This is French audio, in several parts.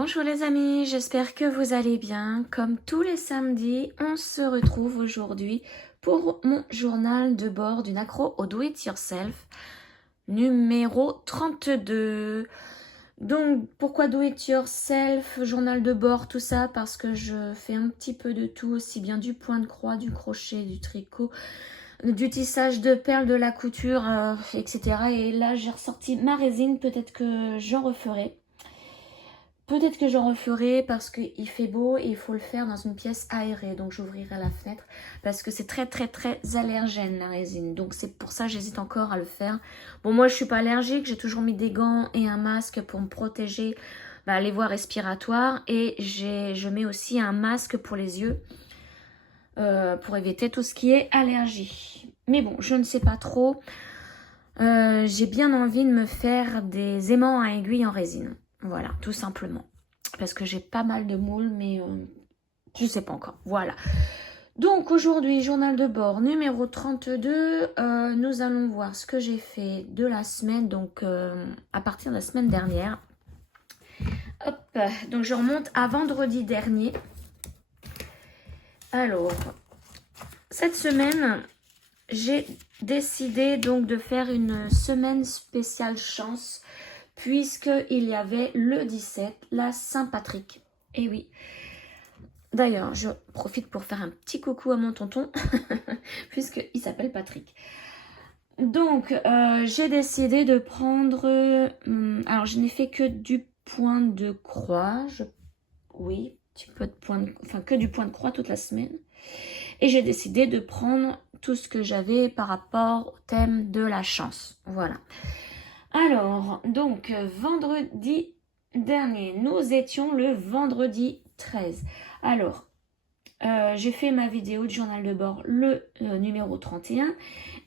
Bonjour les amis, j'espère que vous allez bien. Comme tous les samedis, on se retrouve aujourd'hui pour mon journal de bord d'une accro au do it yourself numéro 32. Donc pourquoi do it yourself, journal de bord, tout ça? Parce que je fais un petit peu de tout, aussi bien du point de croix, du crochet, du tricot, du tissage de perles, de la couture, etc. Et là j'ai ressorti ma résine, peut-être que j'en referai. Peut-être que j'en referai parce qu'il fait beau et il faut le faire dans une pièce aérée. Donc j'ouvrirai la fenêtre parce que c'est très allergène la résine. Donc c'est pour ça que j'hésite encore à le faire. Bon, moi je suis pas allergique, j'ai toujours mis des gants et un masque pour me protéger les voies respiratoires. Et je mets aussi un masque pour les yeux pour éviter tout ce qui est allergie. Mais bon, je ne sais pas trop. J'ai bien envie de me faire des aimants à aiguilles en résine. Voilà, tout simplement. Parce que j'ai pas mal de moules, mais je sais pas encore. Voilà. Donc aujourd'hui, journal de bord numéro 32. Nous allons voir ce que j'ai fait de la semaine, donc à partir de la semaine dernière. Hop, donc je remonte à vendredi dernier. Alors, cette semaine, j'ai décidé donc de faire une semaine spéciale chance puisqu'il y avait le 17, la Saint-Patrick. Et oui. D'ailleurs, je profite pour faire un petit coucou à mon tonton, puisqu'il s'appelle Patrick. Donc, j'ai décidé de prendre... alors, je n'ai fait que du point de croix. Oui, petit peu de point de... Enfin, que du point de croix toute la semaine. Et j'ai décidé de prendre tout ce que j'avais par rapport au thème de la chance. Voilà. Alors, donc, vendredi dernier, nous étions le vendredi 13. Alors, j'ai fait ma vidéo de journal de bord, le numéro 31.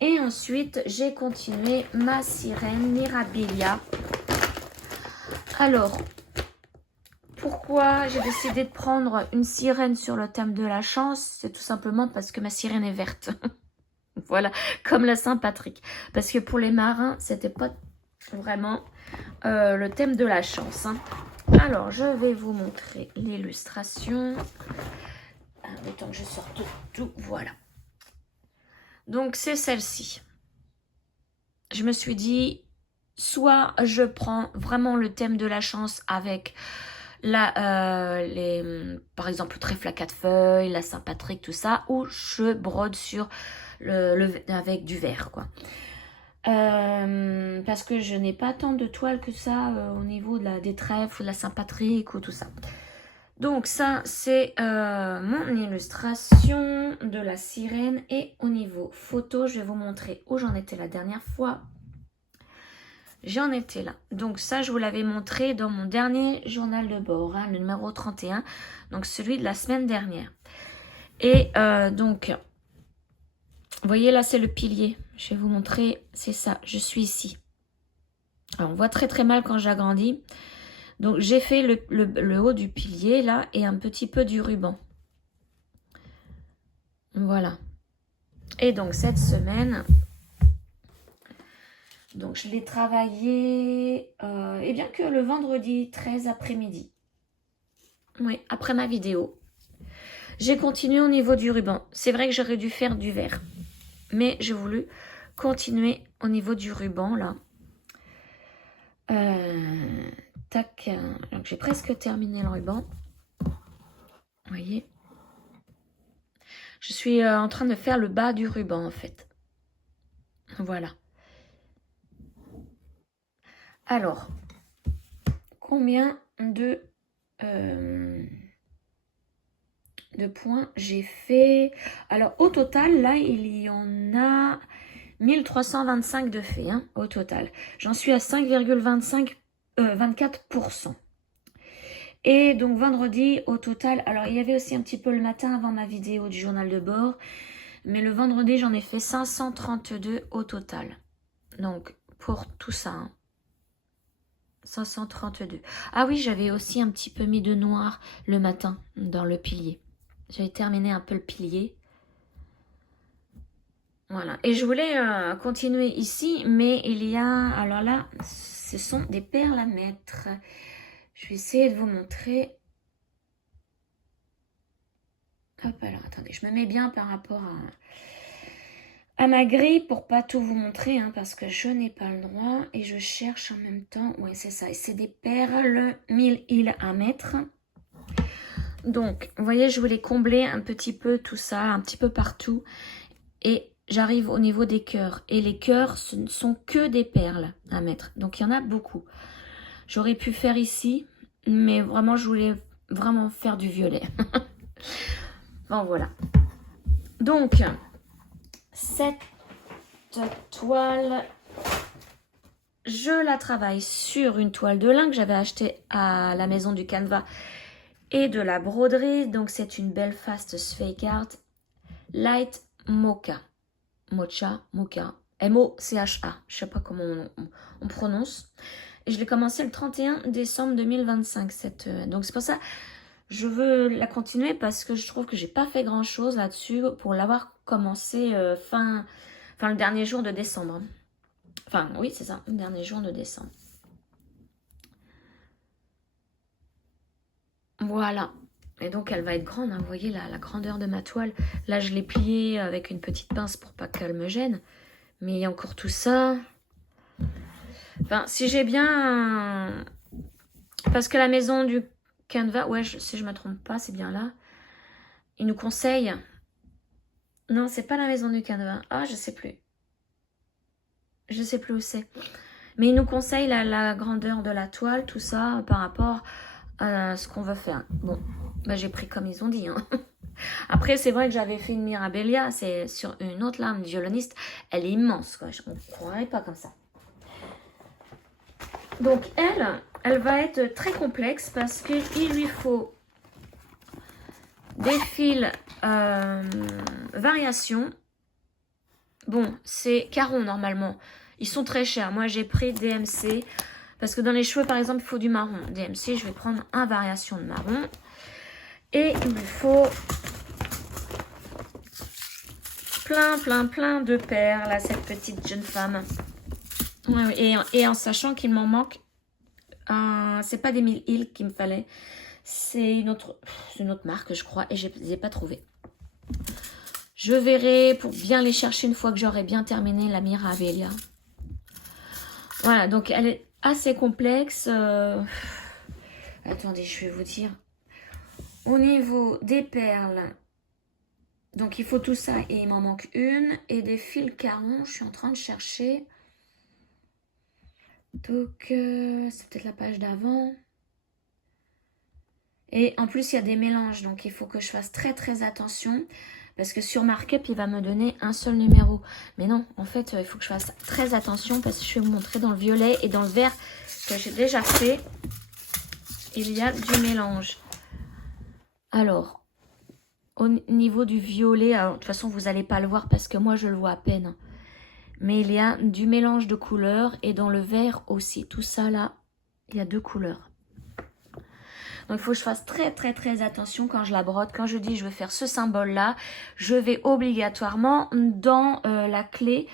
Et ensuite, j'ai continué ma sirène Mirabilia. Alors, pourquoi j'ai décidé de prendre une sirène sur le thème de la chance? C'est tout simplement parce que ma sirène est verte. Voilà, comme la Saint-Patrick. Parce que pour les marins, c'était pas vraiment le thème de la chance. Hein. Alors, je vais vous montrer l'illustration. Le temps que je sorte tout, voilà. Donc, c'est celle-ci. Je me suis dit, soit je prends vraiment le thème de la chance avec par exemple, le trèfle à 4 feuilles, la Saint-Patrick, tout ça, ou je brode sur avec du vert, quoi. Parce que je n'ai pas tant de toiles que ça au niveau des trèfles ou de la Saint-Patrick ou tout ça. Donc ça, c'est mon illustration de la sirène. Et au niveau photo, je vais vous montrer où j'en étais la dernière fois. J'en étais là. Donc ça, je vous l'avais montré dans mon dernier journal de bord, hein, le numéro 31. Donc celui de la semaine dernière. Et donc, vous voyez là, c'est le pilier. Je vais vous montrer, c'est ça, je suis ici. Alors, on voit très mal quand j'agrandis. Donc, j'ai fait le haut du pilier, là, et un petit peu du ruban. Voilà. Et donc, cette semaine, donc je l'ai travaillé, et bien que le vendredi 13 après-midi. Oui, après ma vidéo. J'ai continué au niveau du ruban. C'est vrai que j'aurais dû faire du vert. Mais j'ai voulu continuer au niveau du ruban, là. Tac. Donc, j'ai presque terminé le ruban. Vous voyez. Je suis en train de faire le bas du ruban, en fait. Voilà. Alors, combien de points j'ai fait? Alors, au total, là, il y en a 1325 de faits, hein, au total. J'en suis à 5,24%. Et donc, vendredi, au total, alors, il y avait aussi un petit peu le matin avant ma vidéo du journal de bord. Mais le vendredi, j'en ai fait 532 au total. Donc, pour tout ça, hein. 532. Ah oui, j'avais aussi un petit peu mis de noir le matin dans le pilier. J'avais terminé un peu le pilier. Voilà. Et je voulais continuer ici, mais il y a... Alors là, ce sont des perles à mettre. Je vais essayer de vous montrer. Hop, alors attendez, je me mets bien par rapport à ma grille pour pas tout vous montrer, hein, parce que je n'ai pas le droit et je cherche en même temps. Ouais, c'est ça. Et c'est des perles 1000 îles à mettre. Donc, vous voyez, je voulais combler un petit peu tout ça, un petit peu partout. Et j'arrive au niveau des cœurs. Et les cœurs, ce ne sont que des perles à mettre. Donc, il y en a beaucoup. J'aurais pu faire ici, mais vraiment, je voulais vraiment faire du violet. Bon, voilà. Donc, cette toile, je la travaille sur une toile de lin que j'avais achetée à la maison du Canva et de la broderie. Donc, c'est une Belfast Fake Art Light Mocha. Mocha, Mocha. M-O-C-H-A. Je ne sais pas comment on prononce. Et je l'ai commencé le 31 décembre 2025. Donc, c'est pour ça je veux la continuer parce que je trouve que j'ai pas fait grand chose là-dessus pour l'avoir commencé le dernier jour de décembre. Enfin, oui, c'est ça, le dernier jour de décembre. Voilà. Et donc, elle va être grande, hein, vous voyez la grandeur de ma toile. Là, je l'ai pliée avec une petite pince pour pas qu'elle me gêne. Mais il y a encore tout ça. Enfin, si j'ai bien... Parce que la maison du Canva, ouais, si je me trompe pas, c'est bien là. Il nous conseille... Non, c'est pas la maison du Canva. Ah, je sais plus. Je sais plus où c'est. Mais il nous conseille la grandeur de la toile, tout ça, par rapport à ce qu'on veut faire. Bon, bah, j'ai pris comme ils ont dit. Hein. Après, c'est vrai que j'avais fait une Mirabilia, c'est sur une autre lame violoniste. Elle est immense, quoi. Je ne croirais pas comme ça. Donc, elle va être très complexe parce qu'il lui faut des fils variations. Bon, c'est caron normalement. Ils sont très chers. Moi, j'ai pris DMC. Parce que dans les cheveux, par exemple, il faut du marron. DMC, je vais prendre un variation de marron. Et il me faut plein de perles à cette petite jeune femme. Et en sachant qu'il m'en manque, c'est pas des 1000 îles qu'il me fallait. C'est une autre marque, je crois, et je ne les ai pas trouvées. Je verrai pour bien les chercher une fois que j'aurai bien terminé la Mirabilia. Voilà, donc elle est assez complexe. Attendez, je vais vous dire. Au niveau des perles, donc il faut tout ça et il m'en manque une. Et des fils carons, je suis en train de chercher. Donc, c'est peut-être la page d'avant. Et en plus, il y a des mélanges, donc il faut que je fasse très attention. Parce que sur Markup, il va me donner un seul numéro. Mais non, en fait, il faut que je fasse très attention parce que je vais vous montrer dans le violet et dans le vert que j'ai déjà fait. Il y a du mélange. Alors, au niveau du violet, alors, de toute façon, vous n'allez pas le voir parce que moi, je le vois à peine. Mais il y a du mélange de couleurs et dans le vert aussi. Tout ça, là, il y a 2 couleurs. Donc, il faut que je fasse très attention quand je la brode. Quand je dis je vais faire ce symbole-là, je vais obligatoirement dans la clé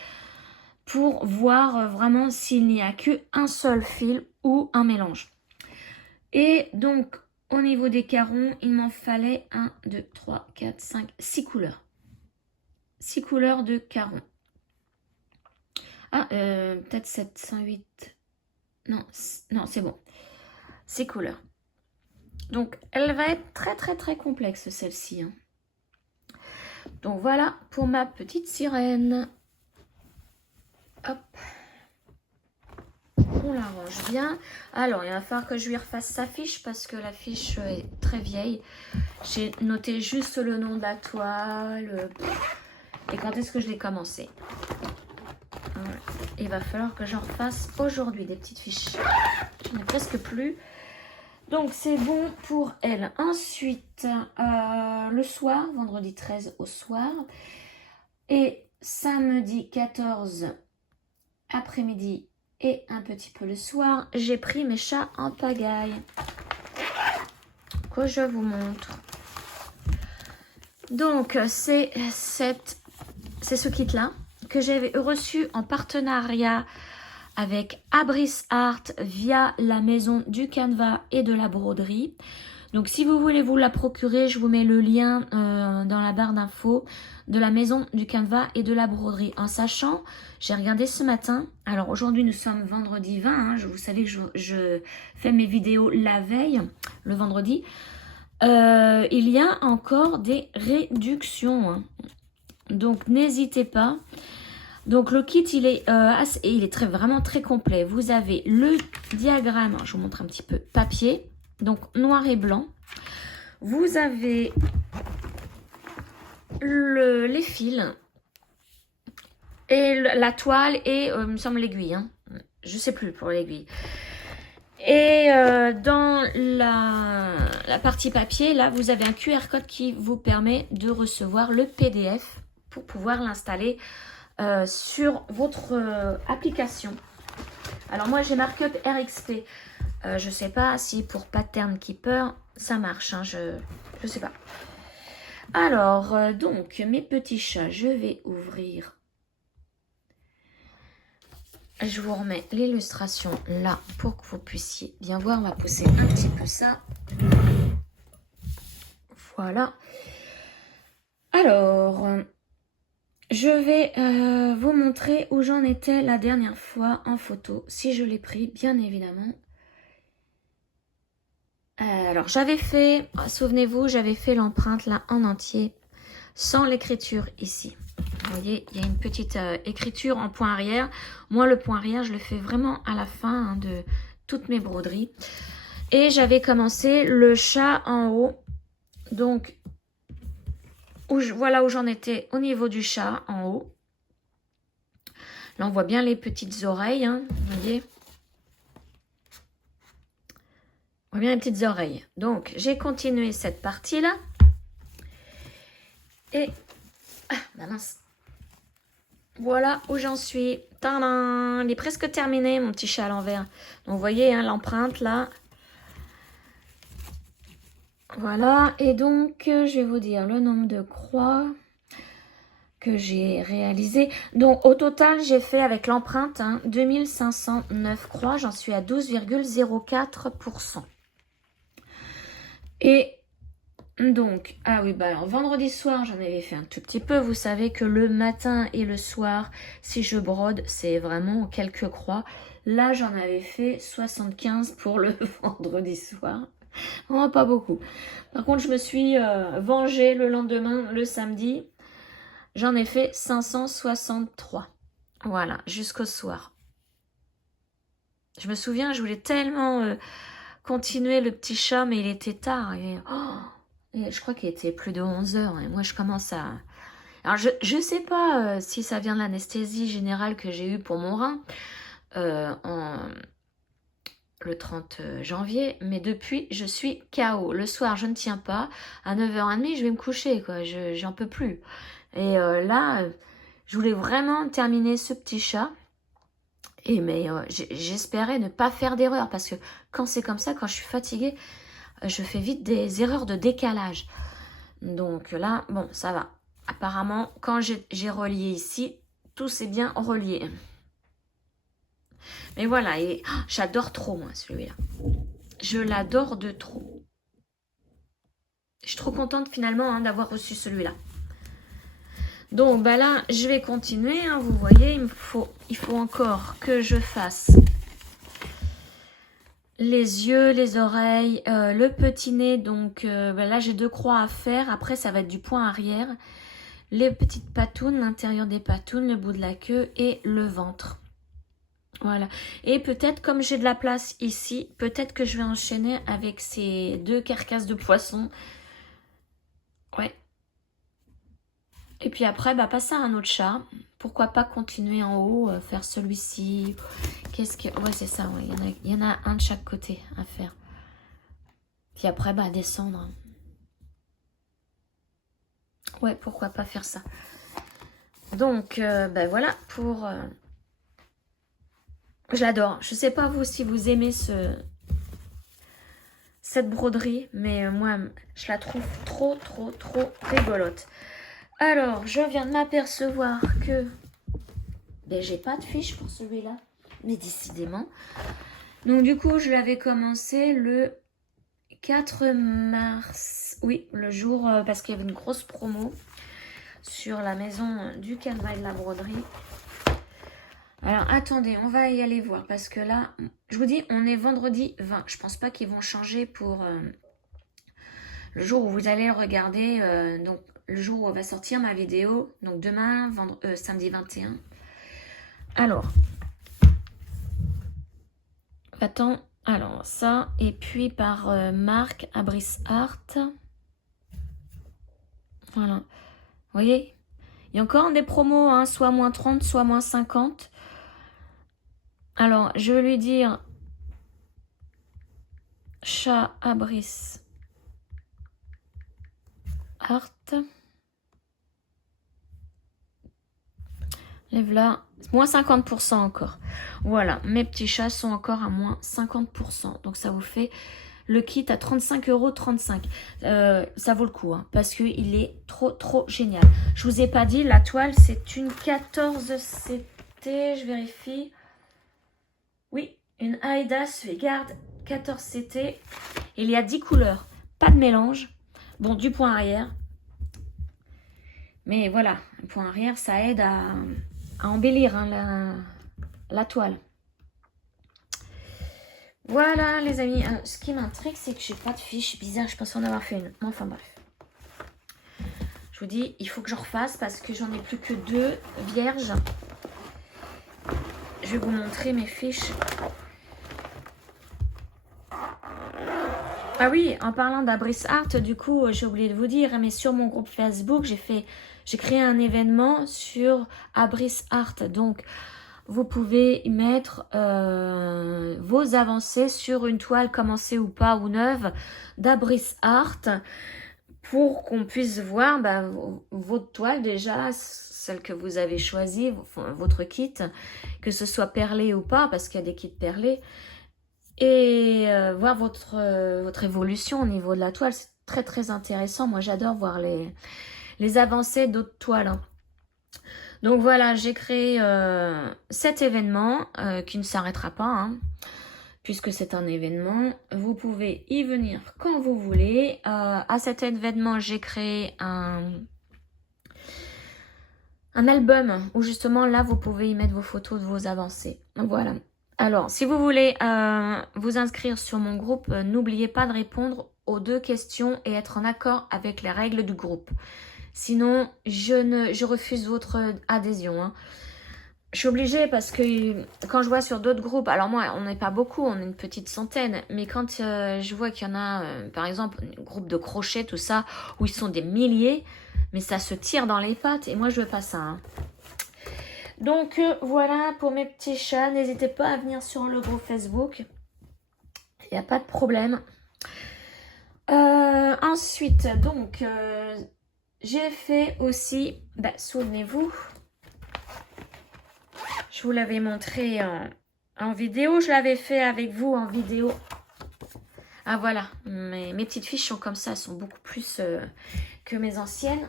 pour voir vraiment s'il n'y a qu'un seul fil ou un mélange. Et donc, au niveau des carons, il m'en fallait 1, 2, 3, 4, 5, 6 couleurs. 6 couleurs de carons. Ah, peut-être 7, 5, 8. Non, c'est bon. 6 couleurs. Donc, elle va être très complexe, celle-ci. Hein. Donc, voilà pour ma petite sirène. Hop. On la range bien. Alors, il va falloir que je lui refasse sa fiche parce que la fiche est très vieille. J'ai noté juste le nom de la toile et quand est-ce que je l'ai commencé. Voilà. Il va falloir que j'en refasse aujourd'hui des petites fiches. J'en ai presque plus. Donc, c'est bon pour elle. Ensuite, le soir, vendredi 13 au soir et samedi 14 après-midi et un petit peu le soir, j'ai pris mes chats en pagaille que je vous montre. Donc, c'est ce kit-là que j'avais reçu en partenariat avec Abris Art via la maison du canevas et de la broderie. Donc si vous voulez vous la procurer, je vous mets le lien dans la barre d'infos de la maison du canevas et de la broderie. En sachant, j'ai regardé ce matin, alors aujourd'hui nous sommes vendredi 20, hein, vous savez que je fais mes vidéos la veille, le vendredi. Il y a encore des réductions, hein. Donc n'hésitez pas. Donc le kit il est vraiment très complet. Vous avez le diagramme, je vous montre un petit peu, papier, donc noir et blanc. Vous avez les fils et la toile et il me semble l'aiguille, hein. Je sais plus pour l'aiguille. Et dans la partie papier, là, vous avez un QR code qui vous permet de recevoir le PDF pour pouvoir l'installer sur votre application. Alors moi, j'ai Markup RXP. Je sais pas si pour Pattern Keeper, ça marche, hein, je sais pas. Alors, donc, mes petits chats, je vais ouvrir. Je vous remets l'illustration là pour que vous puissiez bien voir. On va pousser un petit peu ça. Voilà. Alors, je vais vous montrer où j'en étais la dernière fois en photo. Si je l'ai pris, bien évidemment. Alors, j'avais fait, souvenez-vous, j'avais fait l'empreinte là en entier, sans l'écriture ici. Vous voyez, il y a une petite écriture en point arrière. Moi, le point arrière, je le fais vraiment à la fin, hein, de toutes mes broderies. Et j'avais commencé le chat en haut. Donc, voilà où j'en étais au niveau du chat en haut. Là, on voit bien les petites oreilles, hein, vous voyez. On voit bien les petites oreilles. Donc, j'ai continué cette partie-là. Et, bah mince. Voilà où j'en suis. Tadam! Il est presque terminé, mon petit chat à l'envers. Donc, vous voyez, hein, l'empreinte, là. Voilà. Et donc, je vais vous dire le nombre de croix que j'ai réalisé. Donc, au total, j'ai fait avec l'empreinte, hein, 2509 croix. J'en suis à 12,04%. Et donc, ah oui, bah alors vendredi soir, j'en avais fait un tout petit peu. Vous savez que le matin et le soir, si je brode, c'est vraiment quelques croix. Là, j'en avais fait 75 pour le vendredi soir. Oh, pas beaucoup. Par contre, je me suis vengée le lendemain, le samedi. J'en ai fait 563. Voilà, jusqu'au soir. Je me souviens, je voulais tellement continuer le petit chat, mais il était tard. Et, je crois qu'il était plus de 11 heures. Et moi, je commence à... Alors, je sais pas si ça vient de l'anesthésie générale que j'ai eue pour mon rein le 30 janvier. Mais depuis, je suis KO. Le soir, je ne tiens pas. À 9h30, je vais me coucher, quoi. J'en peux plus. Et là, je voulais vraiment terminer ce petit chat. Et mais j'espérais ne pas faire d'erreur. Parce que quand c'est comme ça, quand je suis fatiguée, je fais vite des erreurs de décalage. Donc là, bon, ça va. Apparemment, quand j'ai relié ici, tout s'est bien relié. Mais voilà, et j'adore trop, moi, celui-là. Je l'adore de trop. Je suis trop contente, finalement, hein, d'avoir reçu celui-là. Donc, bah là, je vais continuer. Hein, vous voyez, il faut encore que je fasse les yeux, les oreilles, le petit nez. Donc bah là, j'ai 2 croix à faire. Après, ça va être du point arrière. Les petites patounes, l'intérieur des patounes, le bout de la queue et le ventre. Voilà. Et peut-être, comme j'ai de la place ici, peut-être que je vais enchaîner avec ces 2 carcasses de poisson. Ouais. Et puis après, bah, passer à un autre chat. Pourquoi pas continuer en haut, faire celui-ci. Qu'est-ce que... Ouais, c'est ça, ouais. Il y en a un de chaque côté à faire. Puis après, bah, descendre. Ouais, pourquoi pas faire ça. Donc, bah, voilà pour... Je l'adore. Je sais pas vous si vous aimez cette broderie, mais moi, je la trouve trop rigolote. Alors, je viens de m'apercevoir que ben, j'ai pas de fiche pour celui-là. mais décidément. Donc du coup, je l'avais commencé le 4 mars. Oui, le jour, parce qu'il y avait une grosse promo sur la maison du canevas et de la broderie. Alors attendez, on va y aller voir parce que là, je vous dis, on est vendredi 20. Je pense pas qu'ils vont changer pour le jour où vous allez regarder, donc le jour où on va sortir ma vidéo, donc demain, samedi 21. Alors, attends, alors ça, et puis par Marc Abris Art. Voilà, vous voyez, il y a encore des promos, hein, soit moins 30, soit moins 50. Alors, je vais lui dire chat Abris Art. Lève là, moins 50% encore. Voilà, mes petits chats sont encore à moins 50%. Donc ça vous fait le kit à 35,35 €. Ça vaut le coup, hein, parce qu'il est trop génial. Je vous ai pas dit, la toile, c'est une 14 CT, je vérifie. Oui, une Aida Svegard 14 CT. Il y a 10 couleurs, pas de mélange. Bon, du point arrière. Mais voilà, le point arrière, ça aide à embellir, hein, la toile. Voilà les amis, ce qui m'intrigue c'est que j'ai pas de fiche, bizarre, je pensais en avoir fait une. Enfin bref. Je vous dis, il faut que j'en refasse parce que j'en ai plus que 2 vierges. Je vais vous montrer mes fiches. Ah oui, en parlant d'Abris Art, du coup, j'ai oublié de vous dire, mais sur mon groupe Facebook, j'ai créé un événement sur Abris Art. Donc, vous pouvez y mettre vos avancées sur une toile commencée ou pas ou neuve d'Abris Art pour qu'on puisse voir votre toile déjà, celle que vous avez choisie, votre kit, que ce soit perlé ou pas, parce qu'il y a des kits perlés. Et voir votre évolution au niveau de la toile, c'est très intéressant. Moi, j'adore voir les avancées d'autres toiles. Hein. Donc voilà, j'ai créé cet événement qui ne s'arrêtera pas, hein, puisque c'est un événement. Vous pouvez y venir quand vous voulez. À cet événement, j'ai créé un album où justement là, vous pouvez y mettre vos photos de vos avancées. Voilà. Alors, si vous voulez vous inscrire sur mon groupe, n'oubliez pas de répondre aux 2 questions et être en accord avec les règles du groupe. Sinon, je refuse votre adhésion. Hein. Je suis obligée parce que quand je vois sur d'autres groupes, alors moi, on n'est pas beaucoup, on est une petite centaine, mais quand je vois qu'il y en a, par exemple, un groupe de crochet, tout ça, où ils sont des milliers, mais ça se tire dans les pattes et moi, je veux pas ça. Hein. Donc voilà pour mes petits chats. N'hésitez pas à venir sur le groupe Facebook. Il n'y a pas de problème. Ensuite, donc, j'ai fait aussi, souvenez-vous, je vous l'avais montré en vidéo. Je l'avais fait avec vous en vidéo. Ah voilà, mes petites fiches sont comme ça. Elles sont beaucoup plus que mes anciennes.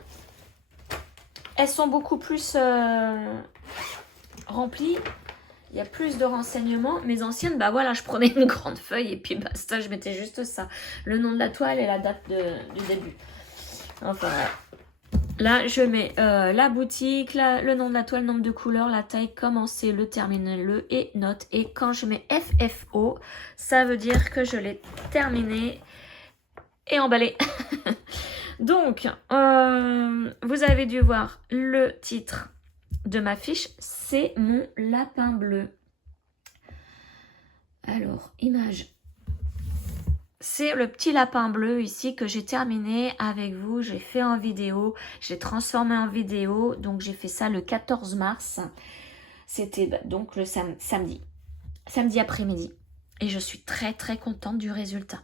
Elles sont beaucoup plus remplies. Il y a plus de renseignements. Mes anciennes, voilà, je prenais une grande feuille et puis basta, je mettais juste ça. Le nom de la toile et la date du début. Enfin, là, je mets la boutique, le nom de la toile, nombre de couleurs, la taille, commencer, le terminer, le et note. Et quand je mets FFO, ça veut dire que je l'ai terminé et emballé. Donc, vous avez dû voir le titre de ma fiche, c'est mon lapin bleu. Alors, image. C'est le petit lapin bleu ici que j'ai terminé avec vous. J'ai fait en vidéo, j'ai transformé en vidéo. Donc, j'ai fait ça le 14 mars. C'était donc le samedi après-midi. Et je suis très contente du résultat.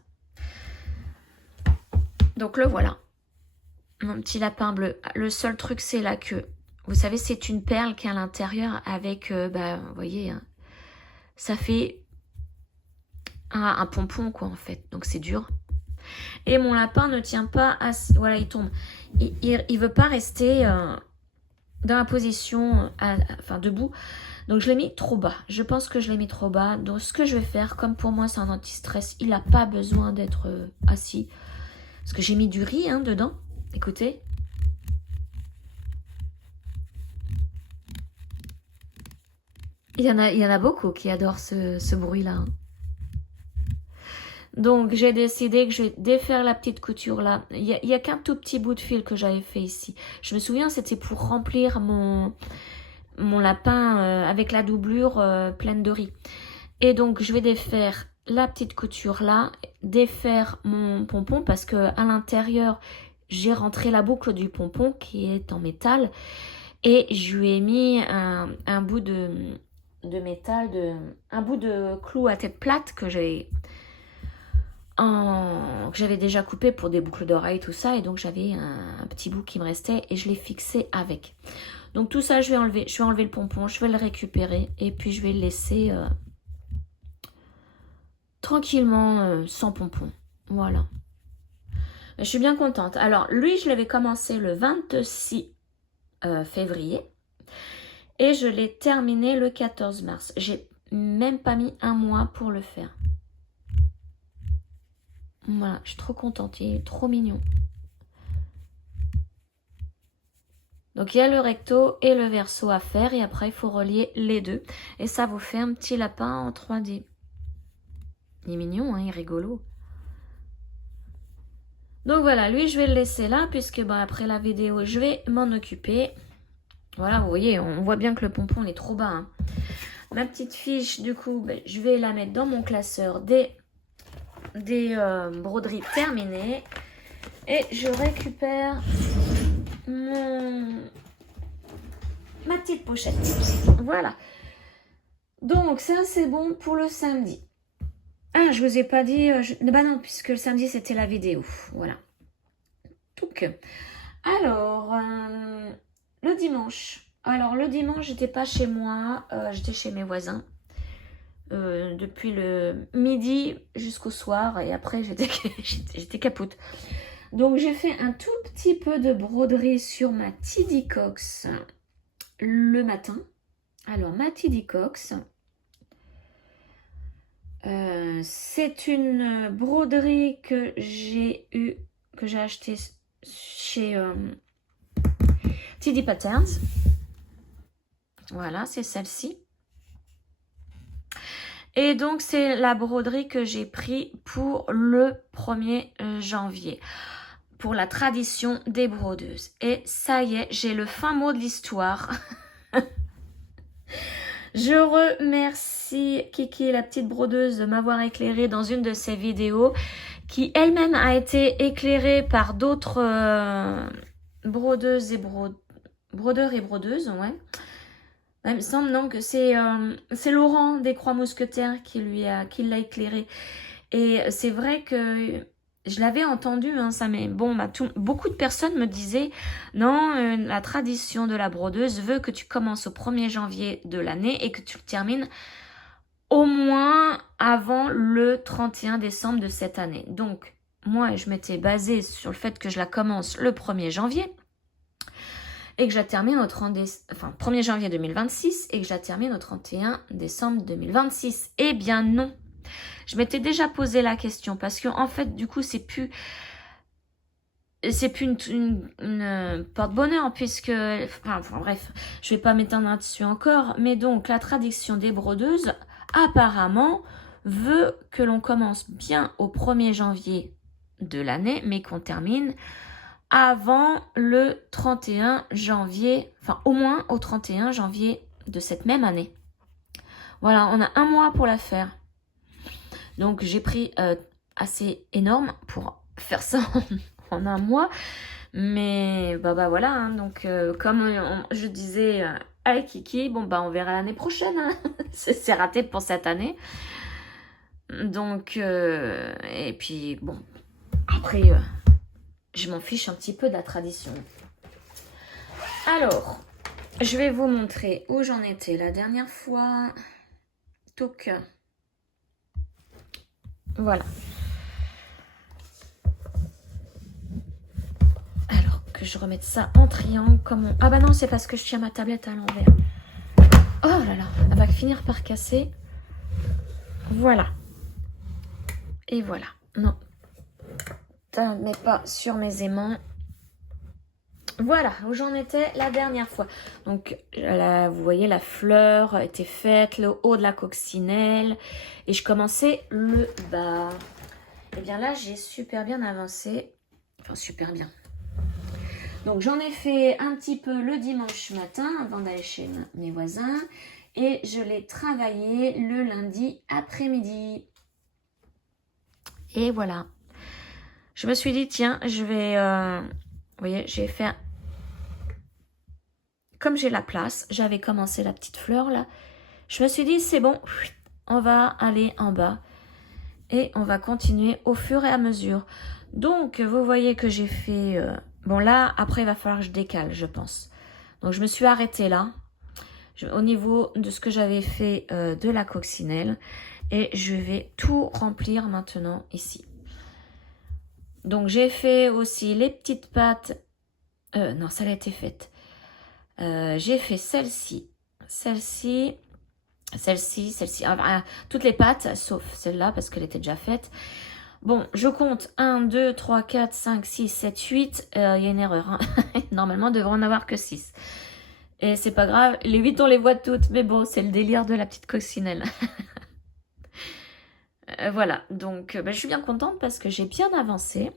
Donc, le voilà. Mon petit lapin bleu. Le seul truc, c'est la queue. Vous savez, c'est une perle qui est à l'intérieur avec, vous voyez, hein, ça fait un pompon, quoi, en fait. Donc, c'est dur. Et mon lapin ne tient pas à... Voilà, il tombe. Il veut pas rester dans la position, enfin, debout. Donc je l'ai mis trop bas. Je pense que je l'ai mis trop bas. Donc ce que je vais faire, comme pour moi c'est un anti-stress, il n'a pas besoin d'être assis. Parce que j'ai mis du riz hein, dedans. Écoutez. Il y en a beaucoup qui adorent ce bruit-là. Hein. Donc j'ai décidé que je vais défaire la petite couture là. Il y a qu'un tout petit bout de fil que j'avais fait ici. Je me souviens, c'était pour remplir mon lapin avec la doublure pleine de riz. Et donc je vais défaire la petite couture là, défaire mon pompon parce que à l'intérieur j'ai rentré la boucle du pompon qui est en métal et je lui ai mis un bout de métal, un bout de clou à tête plate que j'avais déjà coupé pour des boucles d'oreilles, tout ça, et donc j'avais un petit bout qui me restait et je l'ai fixé avec. Donc tout ça, je vais enlever le pompon, je vais le récupérer et puis je vais le laisser tranquillement sans pompon. Voilà. Je suis bien contente. Alors lui, je l'avais commencé le 26 février et je l'ai terminé le 14 mars. J'ai même pas mis un mois pour le faire. Voilà, je suis trop contente, il est trop mignon. Donc il y a le recto et le verso à faire et après il faut relier les deux. Et ça vous fait un petit lapin en 3D. Il est mignon, hein, il est rigolo. Donc voilà, lui je vais le laisser là puisque après la vidéo je vais m'en occuper. Voilà, vous voyez, on voit bien que le pompon est trop bas. Hein. Ma petite fiche, du coup, je vais la mettre dans mon classeur des broderies terminées. Et je récupère ma petite pochette. Voilà. Donc ça c'est bon pour le samedi. Ah, je vous ai pas dit... Bah non, puisque le samedi c'était la vidéo. Voilà. Donc, alors, le dimanche. Alors le dimanche j'étais pas chez moi, j'étais chez mes voisins. Depuis le midi jusqu'au soir et après j'étais capote. Donc j'ai fait un tout petit peu de broderie sur ma TD Cox le matin. Alors ma TD Cox, c'est une broderie que j'ai acheté chez TD Patterns. Voilà, c'est celle-ci. Et donc, c'est la broderie que j'ai pris pour le 1er janvier. Pour la tradition des brodeuses. Et ça y est, j'ai le fin mot de l'histoire. Je remercie Kiki, la petite brodeuse, de m'avoir éclairée dans une de ses vidéos. Qui elle-même a été éclairée par d'autres brodeuses et brodeurs et brodeuses, ouais. Il me semble donc que c'est Laurent des Croix Mousquetaires qui l'a éclairé. Et c'est vrai que je l'avais entendu, hein, ça, mais bon, beaucoup de personnes me disaient non, la tradition de la brodeuse veut que tu commences au 1er janvier de l'année et que tu le termines au moins avant le 31 décembre de cette année. Donc, moi, je m'étais basée sur le fait que je la commence le 1er janvier. Et que je la termine au 1er janvier 2026 et que je la termine au 31 décembre 2026. Eh bien non. Je m'étais déjà posé la question parce que en fait du coup c'est plus une porte-bonheur puisque enfin bref, je vais pas m'étendre là-dessus encore, mais donc la tradition des brodeuses apparemment veut que l'on commence bien au 1er janvier de l'année mais qu'on termine avant le 31 janvier, enfin au moins au 31 janvier de cette même année. Voilà, on a un mois pour la faire. Donc j'ai pris assez énorme pour faire ça en un mois. Mais voilà, hein, donc comme je disais à Kiki, bon on verra l'année prochaine. Hein. C'est raté pour cette année. Donc, et puis bon, après... je m'en fiche un petit peu de la tradition. Alors, je vais vous montrer où j'en étais la dernière fois. Donc, voilà. Alors, que je remette ça en triangle. Ah bah non, c'est parce que je tiens ma tablette à l'envers. Oh là là, elle va finir par casser. Voilà. Et voilà. Non. Ça ne met pas sur mes aimants. Voilà où j'en étais la dernière fois. Donc, là, vous voyez, la fleur était faite, le haut de la coccinelle. Et je commençais le bas. Et bien là, j'ai super bien avancé. Enfin, super bien. Donc, j'en ai fait un petit peu le dimanche matin avant d'aller chez mes voisins. Et je l'ai travaillé le lundi après-midi. Et voilà. Je me suis dit, tiens, je vais... vous voyez, j'ai fait... Comme j'ai la place, j'avais commencé la petite fleur là. Je me suis dit, c'est bon, on va aller en bas. Et on va continuer au fur et à mesure. Donc, vous voyez que j'ai fait... bon là, après, il va falloir que je décale, je pense. Donc, je me suis arrêtée là. Au niveau de ce que j'avais fait de la coccinelle. Et je vais tout remplir maintenant ici. Donc, j'ai fait aussi les petites pattes. Non, ça a été faite. J'ai fait celle-ci, celle-ci, toutes les pattes, sauf celle-là parce qu'elle était déjà faite. Bon, je compte 1, 2, 3, 4, 5, 6, 7, 8. Il y a une erreur. Hein. Normalement, il devrait en avoir que 6. Et c'est pas grave, les 8, on les voit toutes. Mais bon, c'est le délire de la petite coccinelle. Voilà, donc je suis bien contente parce que j'ai bien avancé.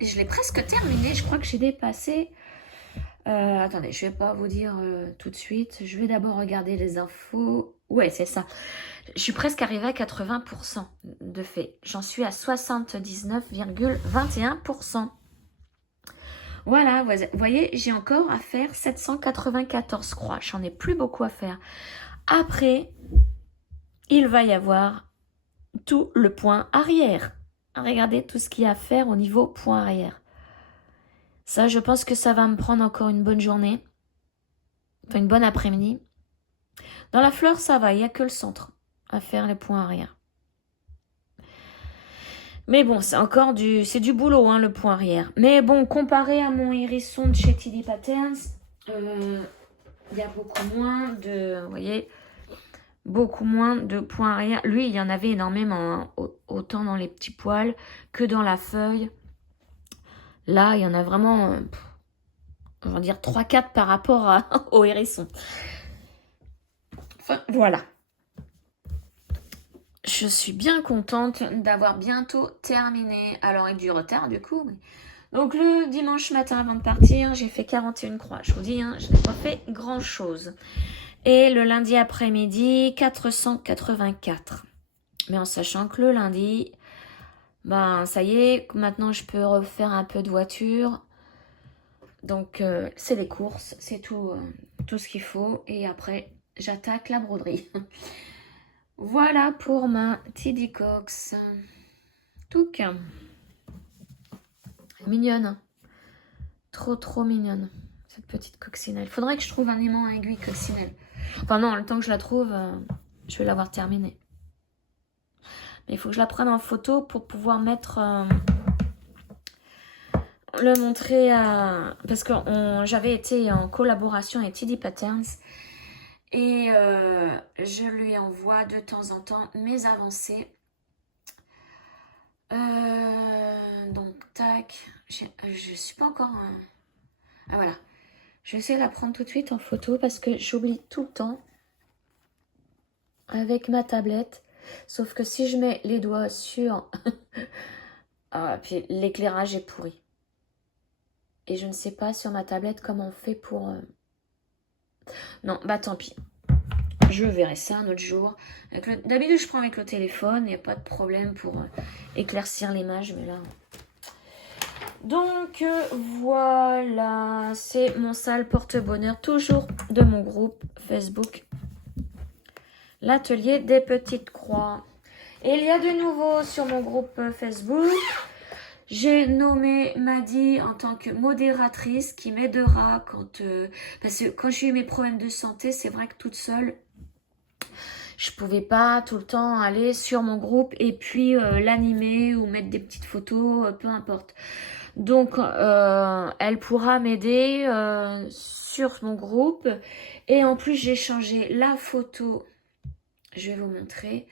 Et je l'ai presque terminé. Je crois que j'ai dépassé... attendez, je vais pas vous dire tout de suite. Je vais d'abord regarder les infos. Ouais, c'est ça. Je suis presque arrivée à 80% de fait. J'en suis à 79,21%. Voilà, vous voyez, j'ai encore à faire 794 croix. J'en ai plus beaucoup à faire. Après, il va y avoir tout le point arrière. Regardez tout ce qu'il y a à faire au niveau point arrière. Ça, je pense que ça va me prendre encore une bonne journée. Enfin, une bonne après-midi. Dans la fleur, ça va. Il n'y a que le centre à faire les points arrière. Mais bon, c'est encore du boulot, hein, le point arrière. Mais bon, comparé à mon hérisson de chez TD Patterns, il y a beaucoup moins de... Vous voyez, beaucoup moins de points arrière. Lui, il y en avait énormément, hein, autant dans les petits poils que dans la feuille. Là, il y en a vraiment... on va dire 3-4 par rapport au hérisson. Enfin, voilà. Je suis bien contente d'avoir bientôt terminé. Alors, avec du retard, du coup. Mais... Donc, le dimanche matin, avant de partir, j'ai fait 41 croix. Je vous dis, hein, je n'ai pas fait grand-chose. Et le lundi après-midi, 484. Mais en sachant que le lundi, ben, ça y est, maintenant, je peux refaire un peu de voiture. Donc, c'est les courses, c'est tout ce qu'il faut. Et après, j'attaque la broderie. Voilà pour ma TD Cox. Touc. Mignonne. Trop mignonne, cette petite coccinelle. Faudrait que je trouve un aimant à aiguille coccinelle. Enfin non, le temps que je la trouve, je vais l'avoir terminée. Mais il faut que je la prenne en photo pour pouvoir mettre... le montrer à... Parce que j'avais été en collaboration avec TD Patterns. Et je lui envoie de temps en temps mes avancées. Donc, tac. Je suis pas encore... Ah, voilà. Je vais essayer de la prendre tout de suite en photo parce que j'oublie tout le temps avec ma tablette. Sauf que si je mets les doigts sur... ah, puis l'éclairage est pourri. Et je ne sais pas sur ma tablette comment on fait pour... Non, bah tant pis. Je verrai ça un autre jour. D'habitude, je prends avec le téléphone. Il n'y a pas de problème pour éclaircir l'image. Mais là... Donc, voilà. C'est mon sale porte-bonheur. Toujours de mon groupe Facebook. L'atelier des petites croix. Et il y a de nouveau sur mon groupe Facebook. J'ai nommé Maddy en tant que modératrice qui m'aidera quand... parce que quand j'ai eu mes problèmes de santé, c'est vrai que toute seule... je pouvais pas tout le temps aller sur mon groupe et puis l'animer ou mettre des petites photos, peu importe. Donc, elle pourra m'aider sur mon groupe. Et en plus, j'ai changé la photo. Je vais vous montrer.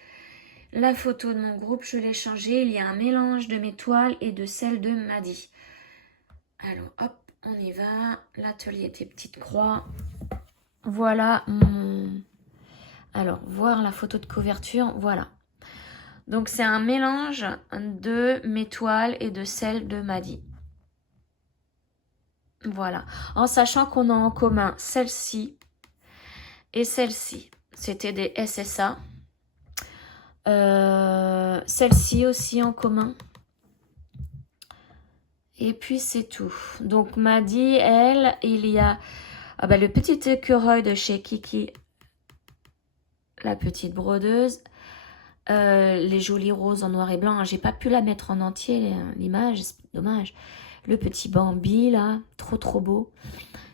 La photo de mon groupe, je l'ai changée. Il y a un mélange de mes toiles et de celle de Maddy. Alors, hop, on y va. L'atelier des petites croix. Voilà mon... Alors, voir la photo de couverture, voilà. Donc, c'est un mélange de mes toiles et de celle de Maddy. Voilà. En sachant qu'on a en commun celle-ci et celle-ci. C'était des SSA. Celle-ci aussi en commun. Et puis, c'est tout. Donc, Maddy, elle, il y a le petit écureuil de chez Kiki. La petite brodeuse. Les jolies roses en noir et blanc. J'ai pas pu la mettre en entier, l'image. C'est dommage. Le petit Bambi, là. Trop beau.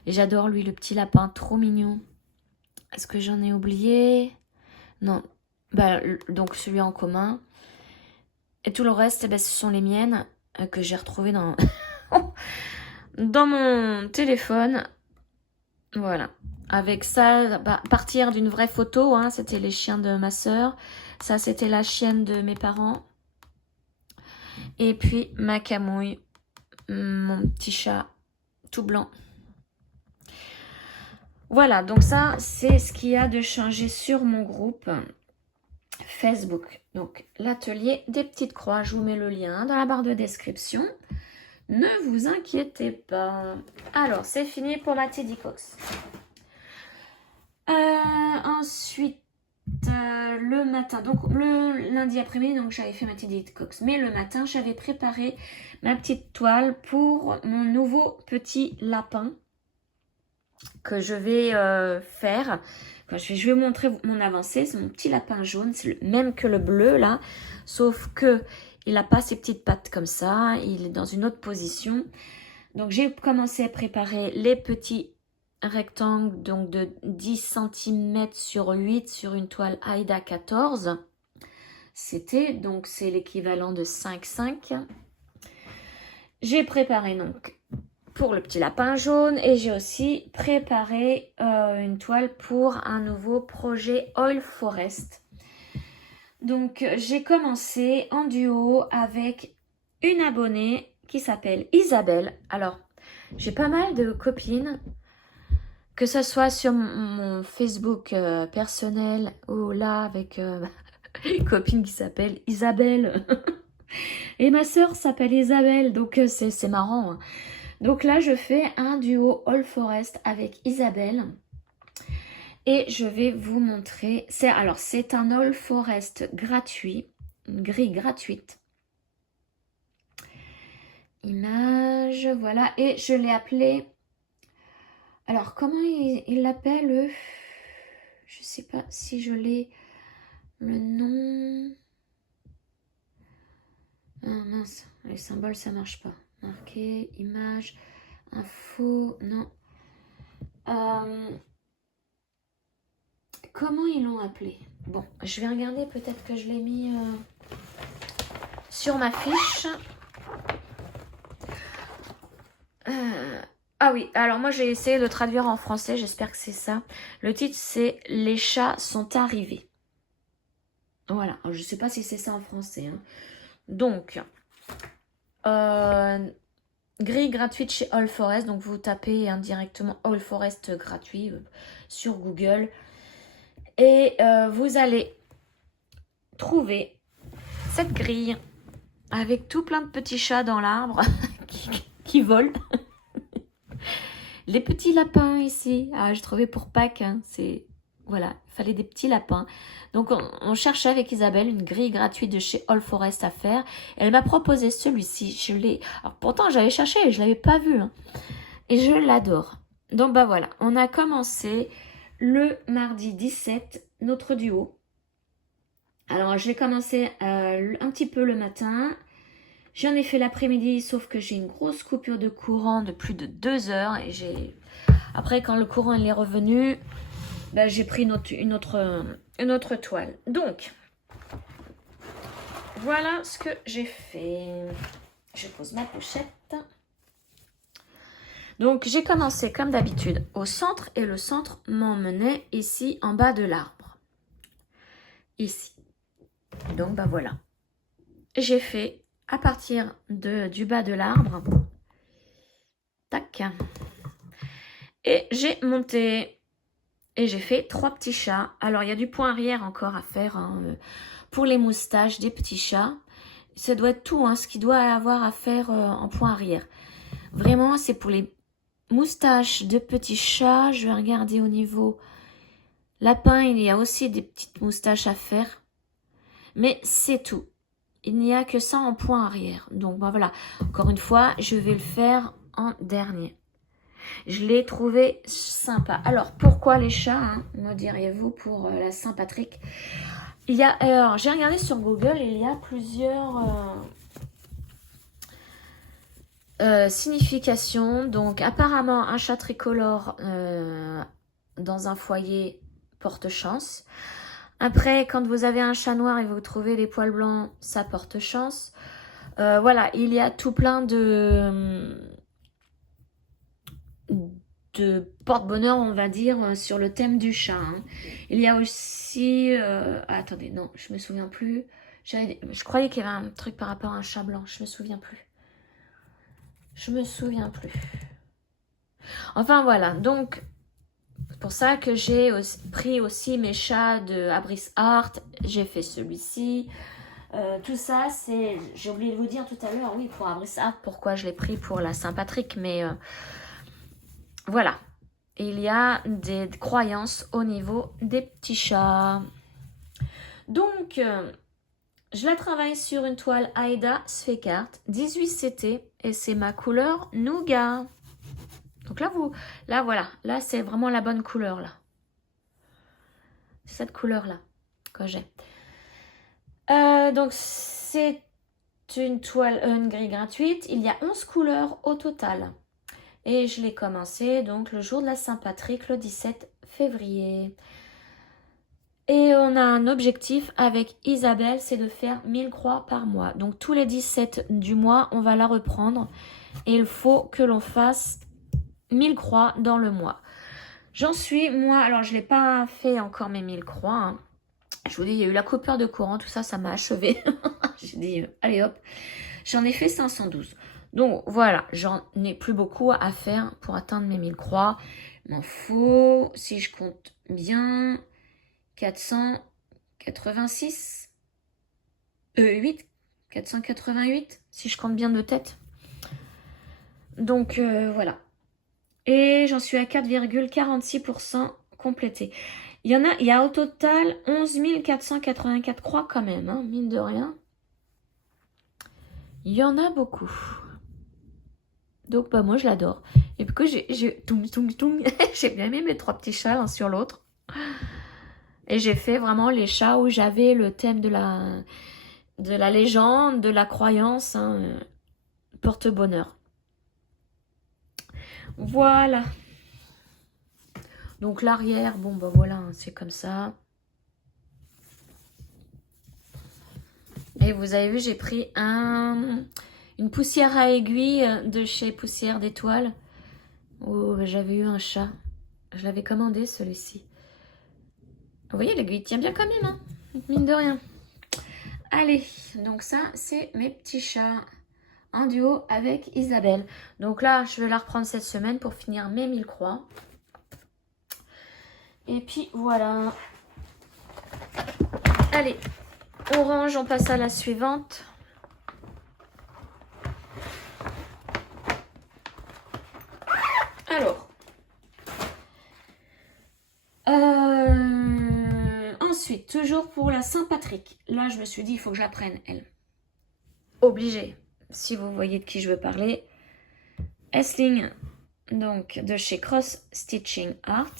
Et j'adore, lui, le petit lapin. Trop mignon. Est-ce que j'en ai oublié? Non. Donc, celui en commun. Et tout le reste, ce sont les miennes que j'ai retrouvées dans... dans mon téléphone. Voilà. Avec ça, partir d'une vraie photo, hein, c'était les chiens de ma soeur. Ça, c'était la chienne de mes parents. Et puis, ma camouille, mon petit chat tout blanc. Voilà, donc ça, c'est ce qu'il y a de changé sur mon groupe Facebook. Donc, l'atelier des petites croix. Je vous mets le lien dans la barre de description. Ne vous inquiétez pas. Alors, c'est fini pour ma Teddy Cox. Ensuite, le matin, donc le lundi après-midi, donc j'avais fait ma Teddy Cox. Mais le matin, j'avais préparé ma petite toile pour mon nouveau petit lapin que je vais faire. Enfin, je vais vous montrer mon avancée. C'est mon petit lapin jaune, c'est le même que le bleu là, sauf que il n'a pas ses petites pattes comme ça, il est dans une autre position. Donc j'ai commencé à préparer les petits rectangles donc de 10 cm sur 8 sur une toile Aida 14. C'est l'équivalent de 5,5. J'ai préparé donc pour le petit lapin jaune et j'ai aussi préparé une toile pour un nouveau projet Oil Forest. Donc j'ai commencé en duo avec une abonnée qui s'appelle Isabelle. Alors j'ai pas mal de copines, que ce soit sur mon Facebook personnel ou là avec une copine qui s'appelle Isabelle. Et ma soeur s'appelle Isabelle, donc c'est marrant. Hein. Donc là, je fais un duo All Forest avec Isabelle. Et je vais vous montrer. C'est un All Forest gratuit, une grille gratuite. Image, voilà. Et je l'ai appelé... Alors, comment il l'appelle? Je sais pas si je l'ai le nom. Ah mince, les symboles ça marche pas. Marquer, image, info, non. Comment ils l'ont appelé? Bon, je vais regarder, peut-être que je l'ai mis sur ma fiche. Ah oui, alors moi j'ai essayé de traduire en français, j'espère que c'est ça. Le titre c'est « Les chats sont arrivés ». Voilà, alors, je ne sais pas si c'est ça en français. Hein. Donc, grille gratuite chez All Forest. Donc, vous tapez indirectement All Forest gratuit sur Google. Et vous allez trouver cette grille avec tout plein de petits chats dans l'arbre qui volent. Les petits lapins ici. Ah, j'ai trouvé pour Pâques. Hein, voilà, il fallait des petits lapins. Donc, on cherchait avec Isabelle une grille gratuite de chez All Forest à faire. Elle m'a proposé celui-ci. Je l'ai... Alors, pourtant, j'avais cherché et je ne l'avais pas vu. Hein. Et je l'adore. Donc, voilà. On a commencé le mardi 17, notre duo. Alors, j'ai commencé un petit peu le matin. J'en ai fait l'après-midi, sauf que j'ai une grosse coupure de courant de plus de 2 heures. Et après, quand le courant est revenu... j'ai pris une autre toile. Donc, voilà ce que j'ai fait. Je pose ma pochette. Donc j'ai commencé comme d'habitude au centre et le centre m'emmenait ici en bas de l'arbre. Ici. Donc bah voilà. J'ai fait à partir du bas de l'arbre. Tac. Et j'ai monté. Et j'ai fait 3 petits chats. Alors il y a du point arrière encore à faire hein, pour les moustaches des petits chats. Ça doit être tout hein, ce qu'il doit avoir à faire en point arrière. Vraiment c'est pour les moustaches de petits chats. Je vais regarder au niveau lapin. Il y a aussi des petites moustaches à faire. Mais c'est tout. Il n'y a que ça en point arrière. Donc ben voilà. Encore une fois, je vais le faire en dernier. Je l'ai trouvé sympa. Alors, pourquoi les chats, hein, me diriez-vous, pour la Saint-Patrick? Il y a, alors, j'ai regardé sur Google, il y a plusieurs significations. Donc, apparemment, un chat tricolore dans un foyer porte chance. Après, quand vous avez un chat noir et vous trouvez les poils blancs, ça porte chance. Voilà, il y a tout plein de porte-bonheur, on va dire, sur le thème du chat. Hein. Il y a aussi... attendez, non, je me souviens plus. Je croyais qu'il y avait un truc par rapport à un chat blanc. Je me souviens plus. Je me souviens plus. Enfin, voilà. Donc, c'est pour ça que j'ai pris aussi mes chats de Abris Art. J'ai fait celui-ci. Tout ça, c'est... J'ai oublié de vous dire tout à l'heure, oui, pour Abris Art, pourquoi je l'ai pris pour la Saint-Patrick. Mais... voilà, il y a des croyances au niveau des petits chats. Donc, je la travaille sur une toile Aida Sfeckart 18 CT et c'est ma couleur Nougat. Donc là voilà, là c'est vraiment la bonne couleur là. C'est cette couleur là que j'ai. Donc c'est une toile, une grille gratuite. Il y a 11 couleurs au total. Et je l'ai commencé donc le jour de la Saint-Patrick, le 17 février. Et on a un objectif avec Isabelle, c'est de faire 1000 croix par mois. Donc tous les 17 du mois, on va la reprendre. Et il faut que l'on fasse 1000 croix dans le mois. J'en suis, moi, alors je ne l'ai pas fait encore mes 1000 croix. Hein. Je vous dis, il y a eu la coupure de courant, tout ça, ça m'a achevé. J'ai dit, allez hop, j'en ai fait 512. Donc voilà, j'en ai plus beaucoup à faire pour atteindre mes 1000 croix. Il m'en faut, si je compte bien, 486, 488, si je compte bien de tête. Donc voilà. Et j'en suis à 4,46% complété. Il y a au total 11 484 croix quand même, hein, mine de rien. Il y en a beaucoup. Donc bah moi je l'adore. Et puis que j'ai j'ai bien aimé mes 3 petits chats l'un sur l'autre. Et j'ai fait vraiment les chats où j'avais le thème de la légende, de la croyance, hein, porte-bonheur. Voilà. Donc l'arrière, bon bah voilà, hein, c'est comme ça. Et vous avez vu, j'ai pris une poussière à aiguille de chez Poussière d'étoiles. Où j'avais eu un chat. Je l'avais commandé celui-ci. Vous voyez, l'aiguille tient bien quand même, hein, mine de rien. Allez, donc ça, c'est mes petits chats en duo avec Isabelle. Donc là, je vais la reprendre cette semaine pour finir mes 1000 croix. Et puis voilà. Allez, on range, on passe à la suivante. Alors. Ensuite, toujours pour la Saint-Patrick. Là, je me suis dit, il faut que j'apprenne, elle. Obligée. Si vous voyez de qui je veux parler. Essling, donc de chez Cross Stitching Art.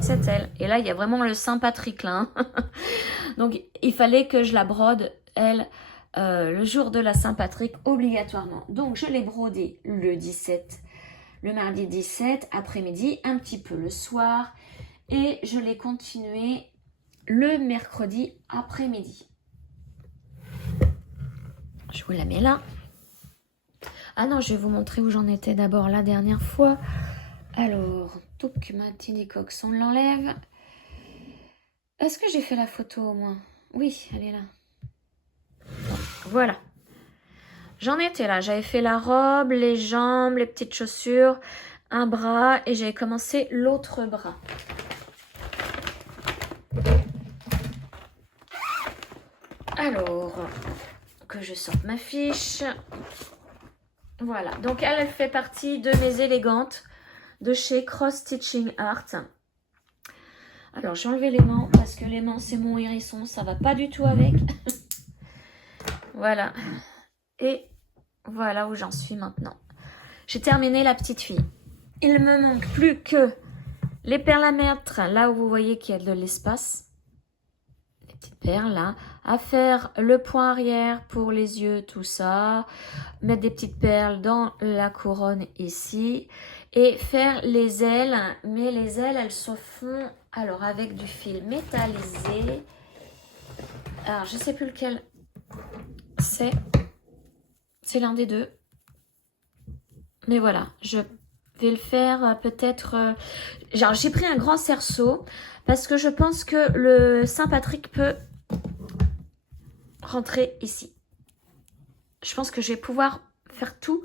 C'est elle. Et là, il y a vraiment le Saint-Patrick là. Hein. Donc, il fallait que je la brode, elle, le jour de la Saint-Patrick, obligatoirement. Donc, je l'ai brodée le 17, le mardi 17, après-midi, un petit peu le soir. Et je l'ai continué le mercredi après-midi. Je vous la mets là. Ah non, je vais vous montrer où j'en étais d'abord la dernière fois. Alors, touc, ma Tindy Cox, on l'enlève. Est-ce que j'ai fait la photo au moins? Oui, elle est là. Voilà. J'en étais là. J'avais fait la robe, les jambes, les petites chaussures, un bras et j'avais commencé l'autre bras. Alors, que je sorte ma fiche. Voilà. Donc, elle fait partie de mes élégantes de chez Cross Stitching Art. Alors, j'ai enlevé l'aimant parce que l'aimant, c'est mon hérisson. Ça va pas du tout avec. Voilà. Et voilà où j'en suis maintenant. J'ai terminé la petite fille. Il me manque plus que les perles à mettre là où vous voyez qu'il y a de l'espace. Les petites perles là. À faire le point arrière pour les yeux, tout ça. Mettre des petites perles dans la couronne ici. Et faire les ailes. Mais les ailes, elles se font alors avec du fil métallisé. Alors, je sais plus lequel c'est. C'est l'un des deux. Mais voilà, je vais le faire peut-être... genre, j'ai pris un grand cerceau parce que je pense que le Saint-Patrick peut rentrer ici. Je pense que je vais pouvoir faire tout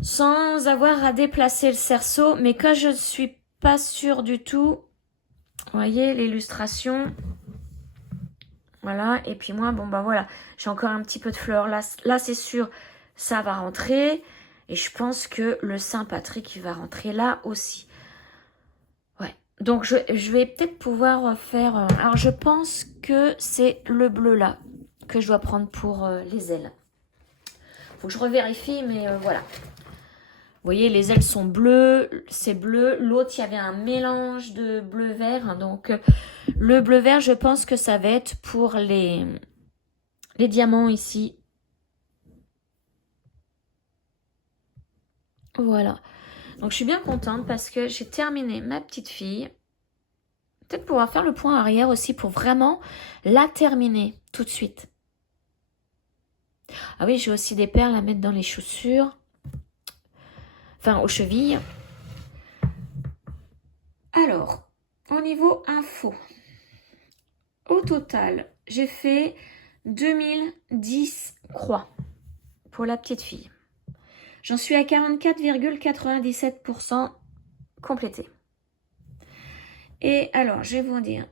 sans avoir à déplacer le cerceau. Mais quand je ne suis pas sûre du tout, vous voyez l'illustration. Voilà, et puis moi, bon bah voilà, j'ai encore un petit peu de fleurs. Là c'est sûr, ça va rentrer. Et je pense que le Saint-Patrick, il va rentrer là aussi. Ouais, donc je vais peut-être pouvoir faire... alors je pense que c'est le bleu là que je dois prendre pour les ailes. Faut que je revérifie, mais voilà. Vous voyez, les ailes sont bleues, c'est bleu. L'autre, il y avait un mélange de bleu-vert. Donc, le bleu-vert, je pense que ça va être pour les diamants ici. Voilà. Donc, je suis bien contente parce que j'ai terminé ma petite fille. Peut-être pouvoir faire le point arrière aussi pour vraiment la terminer tout de suite. Ah oui, j'ai aussi des perles à mettre dans les chaussures. Enfin, aux chevilles. Alors, au niveau info, au total, j'ai fait 2010 croix pour la petite fille. J'en suis à 44,97% complété. Et alors, je vais vous dire,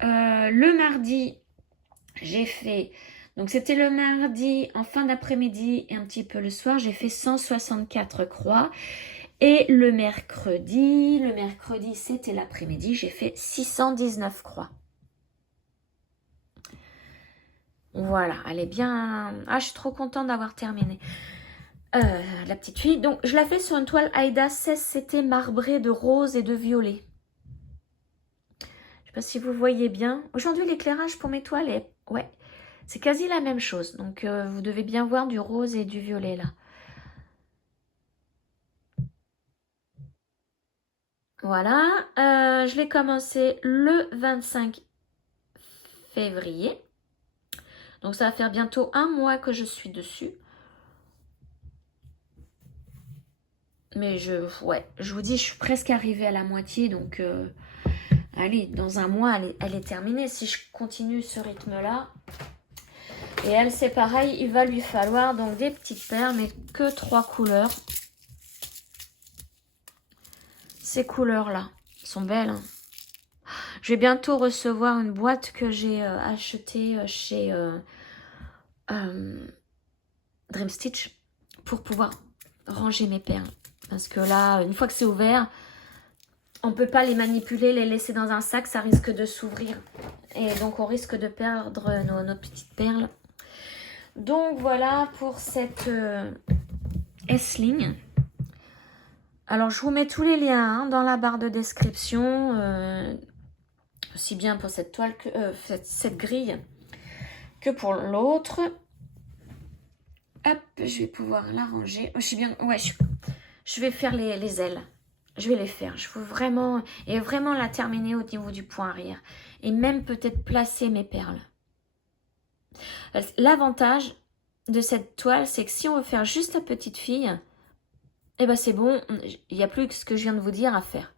le mardi, j'ai fait, donc c'était le mardi en fin d'après-midi et un petit peu le soir, j'ai fait 164 croix. Et le mercredi c'était l'après-midi, j'ai fait 619 croix. Voilà, elle est bien... Ah, je suis trop contente d'avoir terminé. La petite fille. Donc, je la fais sur une toile Aïda 16 CT marbrée de rose et de violet. Je ne sais pas si vous voyez bien. Aujourd'hui, l'éclairage pour mes toiles est... Ouais, c'est quasi la même chose. Donc, vous devez bien voir du rose et du violet là. Voilà, je l'ai commencé le 25 février. Donc ça va faire bientôt un mois que je suis dessus. Mais je vous dis, je suis presque arrivée à la moitié. Donc, allez, dans un mois, elle est terminée. Si je continue ce rythme-là. Et elle, c'est pareil, il va lui falloir donc des petites perles, mais que 3 couleurs. Ces couleurs-là sont belles. Hein. Je vais bientôt recevoir une boîte que j'ai achetée chez Dream Stitch pour pouvoir ranger mes perles. Parce que là, une fois que c'est ouvert, on ne peut pas les manipuler, les laisser dans un sac, ça risque de s'ouvrir. Et donc, on risque de perdre nos petites perles. Donc, voilà pour cette S-ligne. Alors, je vous mets tous les liens dans la barre de description. Aussi bien pour cette toile que cette grille que pour l'autre. Hop, je vais pouvoir la ranger. Je suis bien... Ouais, je vais faire les ailes. Je vais les faire. Je veux vraiment... Et vraiment la terminer au niveau du point arrière. Et même peut-être placer mes perles. L'avantage, de cette toile, c'est que si on veut faire juste la petite fille, eh ben c'est bon, il n'y a plus que ce que je viens de vous dire à faire.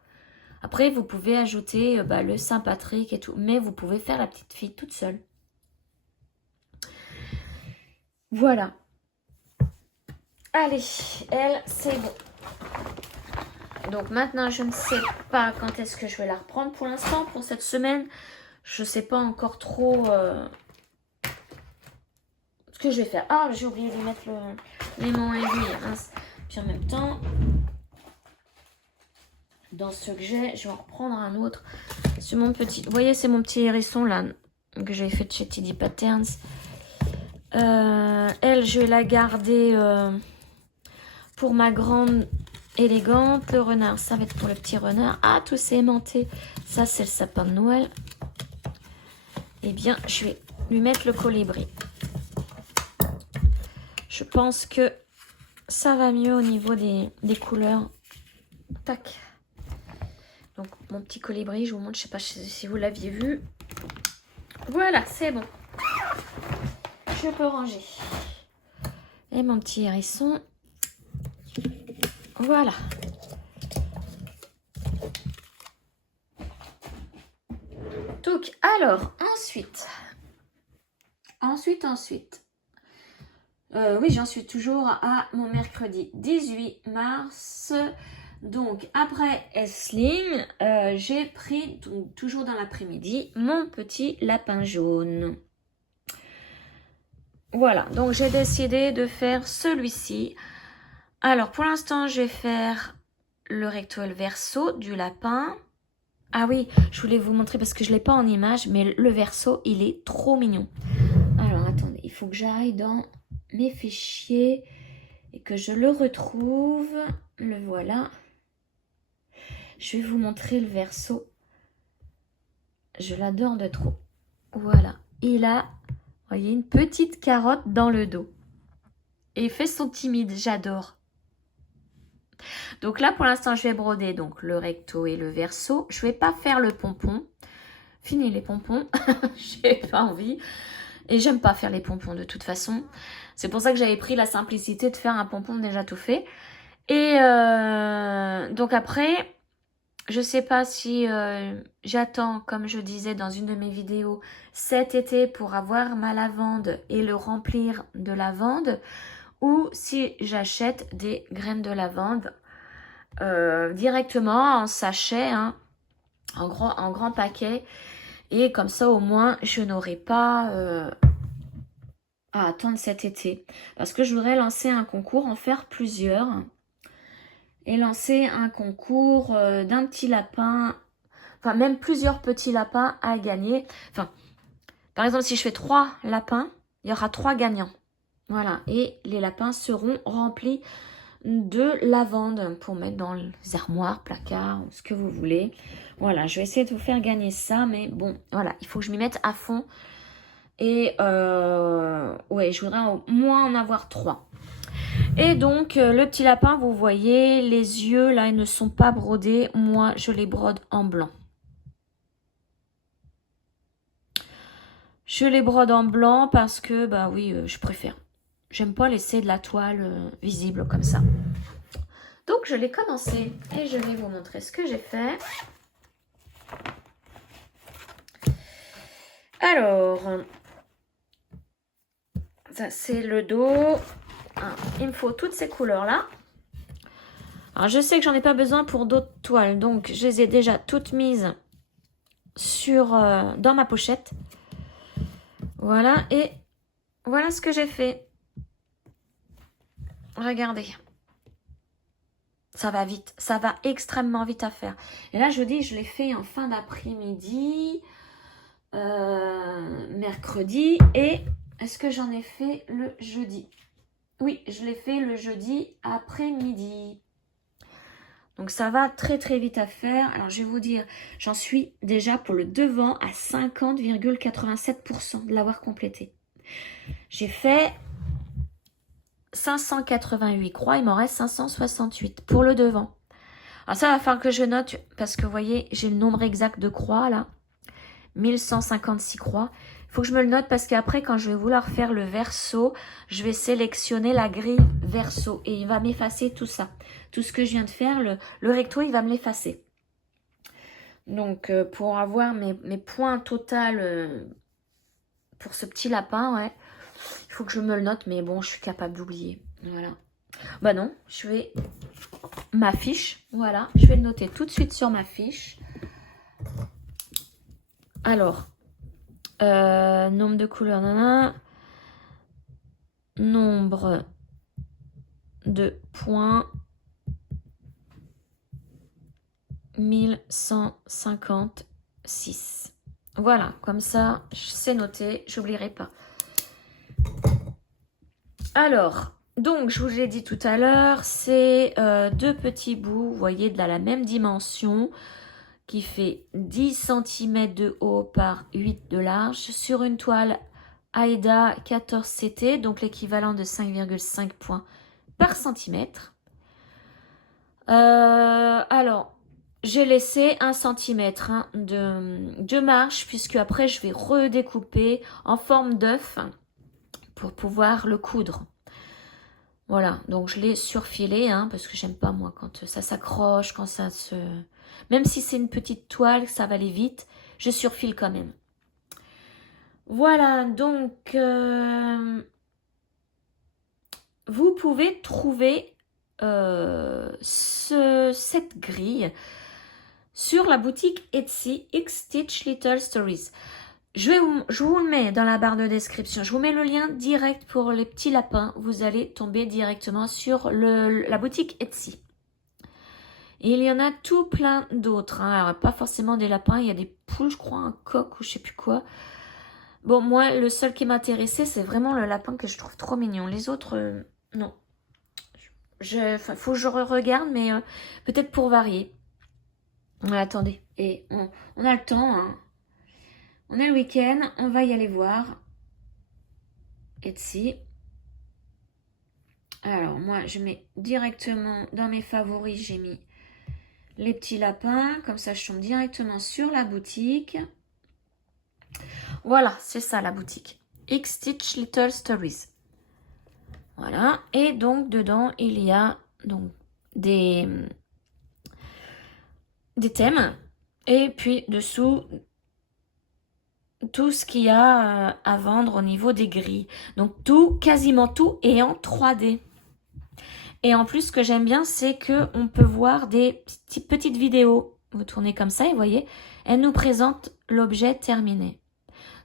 Après, vous pouvez ajouter le Saint-Patrick et tout, mais vous pouvez faire la petite fille toute seule. Voilà. Allez, elle, c'est bon. Donc maintenant, je ne sais pas quand est-ce que je vais la reprendre. Pour l'instant, pour cette semaine, je ne sais pas encore trop ce que je vais faire. Ah, j'ai oublié de mettre l'aimant aiguille. Hein. Puis en même temps, dans ce que j'ai, je vais en reprendre un autre. C'est mon petit... Vous voyez, c'est mon petit hérisson là, que j'ai fait de chez TD Patterns. Elle, je vais la garder pour ma grande élégante. Le renard, ça va être pour le petit renard. Ah, tout c'est aimanté. Ça, c'est le sapin de Noël. Eh bien, je vais lui mettre le colibri. Je pense que ça va mieux au niveau des couleurs. Tac. Donc, mon petit colibri, je vous montre, je ne sais pas si vous l'aviez vu. Voilà, c'est bon. Je peux ranger. Et mon petit hérisson. Voilà. Donc, alors, ensuite. Oui, j'en suis toujours à mon mercredi 18 mars. Donc, après Essling, j'ai pris, donc, toujours dans l'après-midi, mon petit lapin jaune. Voilà, donc j'ai décidé de faire celui-ci. Alors, pour l'instant, je vais faire le recto et le verso du lapin. Ah oui, je voulais vous montrer parce que je ne l'ai pas en image, mais le verso, il est trop mignon. Alors, attendez, il faut que j'aille dans mes fichiers et que je le retrouve. Le voilà. Je vais vous montrer le verso. Je l'adore de trop. Voilà, il a, vous voyez, une petite carotte dans le dos. Et il fait son timide, j'adore. Donc là, pour l'instant, je vais broder donc le recto et le verso. Je ne vais pas faire le pompon. Fini les pompons. J'ai pas envie. Et j'aime pas faire les pompons de toute façon. C'est pour ça que j'avais pris la simplicité de faire un pompon déjà tout fait. Et donc après, je sais pas si j'attends, comme je disais dans une de mes vidéos, cet été pour avoir ma lavande et le remplir de lavande, ou si j'achète des graines de lavande directement en sachet, hein, en grand paquet. Et comme ça, au moins, je n'aurai pas à attendre cet été. Parce que je voudrais lancer un concours, en faire plusieurs. Et lancer un concours d'un petit lapin, enfin même plusieurs petits lapins à gagner. Enfin, par exemple, si je fais 3 lapins, il y aura 3 gagnants. Voilà, et les lapins seront remplis de lavande pour mettre dans les armoires, placards, ce que vous voulez. Voilà, je vais essayer de vous faire gagner ça, mais bon, voilà, il faut que je m'y mette à fond. Et ouais, je voudrais au moins en avoir 3. Et donc, le petit lapin, vous voyez, les yeux, là, ils ne sont pas brodés. Moi, je les brode en blanc. Je les brode en blanc parce que, bah oui, je préfère. J'aime pas laisser de la toile visible comme ça. Donc, je l'ai commencé et je vais vous montrer ce que j'ai fait. Alors, ça, c'est le dos. Il me faut toutes ces couleurs-là. Alors, je sais que j'en ai pas besoin pour d'autres toiles. Donc, je les ai déjà toutes mises dans ma pochette. Voilà. Et voilà ce que j'ai fait. Regardez. Ça va vite. Ça va extrêmement vite à faire. Et là, je vous dis, je l'ai fait en fin d'après-midi. Mercredi. Et est-ce que j'en ai fait le jeudi? Oui, je l'ai fait le jeudi après-midi. Donc ça va très très vite à faire. Alors je vais vous dire, j'en suis déjà pour le devant à 50,87% de l'avoir complété. J'ai fait 588 croix, il m'en reste 568 pour le devant. Alors ça va falloir que je note parce que vous voyez, j'ai le nombre exact de croix là. 1156 croix. Il faut que je me le note parce qu'après, quand je vais vouloir faire le verso, je vais sélectionner la grille verso et il va m'effacer tout ça. Tout ce que je viens de faire, le recto, il va me l'effacer. Donc, pour avoir mes points total pour ce petit lapin, ouais, il faut que je me le note, mais bon, je suis capable d'oublier. Voilà. Bah non, je vais... Ma fiche, voilà, je vais le noter tout de suite sur ma fiche. Alors, nombre de couleurs, nanana. Nombre de points, 1156. Voilà, comme ça, c'est noté, j'oublierai pas. Alors, donc, je vous l'ai dit tout à l'heure, c'est deux petits bouts, vous voyez, de la même dimension, qui fait 10 cm de haut par 8 de large, sur une toile Aida 14 CT, donc l'équivalent de 5,5 points par centimètre. Alors, j'ai laissé 1 cm de marge, puisque après je vais redécouper en forme d'œuf pour pouvoir le coudre. Voilà, donc je l'ai surfilé, parce que j'aime pas moi quand ça s'accroche, quand ça se... Même si c'est une petite toile, ça va aller vite, je surfile quand même. Voilà, donc vous pouvez trouver cette grille sur la boutique Etsy X-Stitch Little Stories. Je vous le mets dans la barre de description. Je vous mets le lien direct pour les petits lapins. Vous allez tomber directement sur la boutique Etsy. Et il y en a tout plein d'autres. Alors, pas forcément des lapins. Il y a des poules, je crois, un coq ou je sais plus quoi. Bon, moi, le seul qui m'intéressait, c'est vraiment le lapin que je trouve trop mignon. Les autres, non. Faut que je regarde, mais peut-être pour varier. Attendez. Et on a le temps, On a le week-end, on va y aller voir. Etsy. Alors, moi, je mets directement dans mes favoris, j'ai mis les petits lapins. Comme ça, je tombe directement sur la boutique. Voilà, c'est ça la boutique. X-Stitch Little Stories. Voilà. Et donc, dedans, il y a donc des thèmes. Et puis, dessous... tout ce qu'il y a à vendre au niveau des grilles. Donc tout, quasiment tout est en 3D. Et en plus, ce que j'aime bien, c'est qu'on peut voir des petites vidéos. Vous tournez comme ça et vous voyez, elle nous présente l'objet terminé.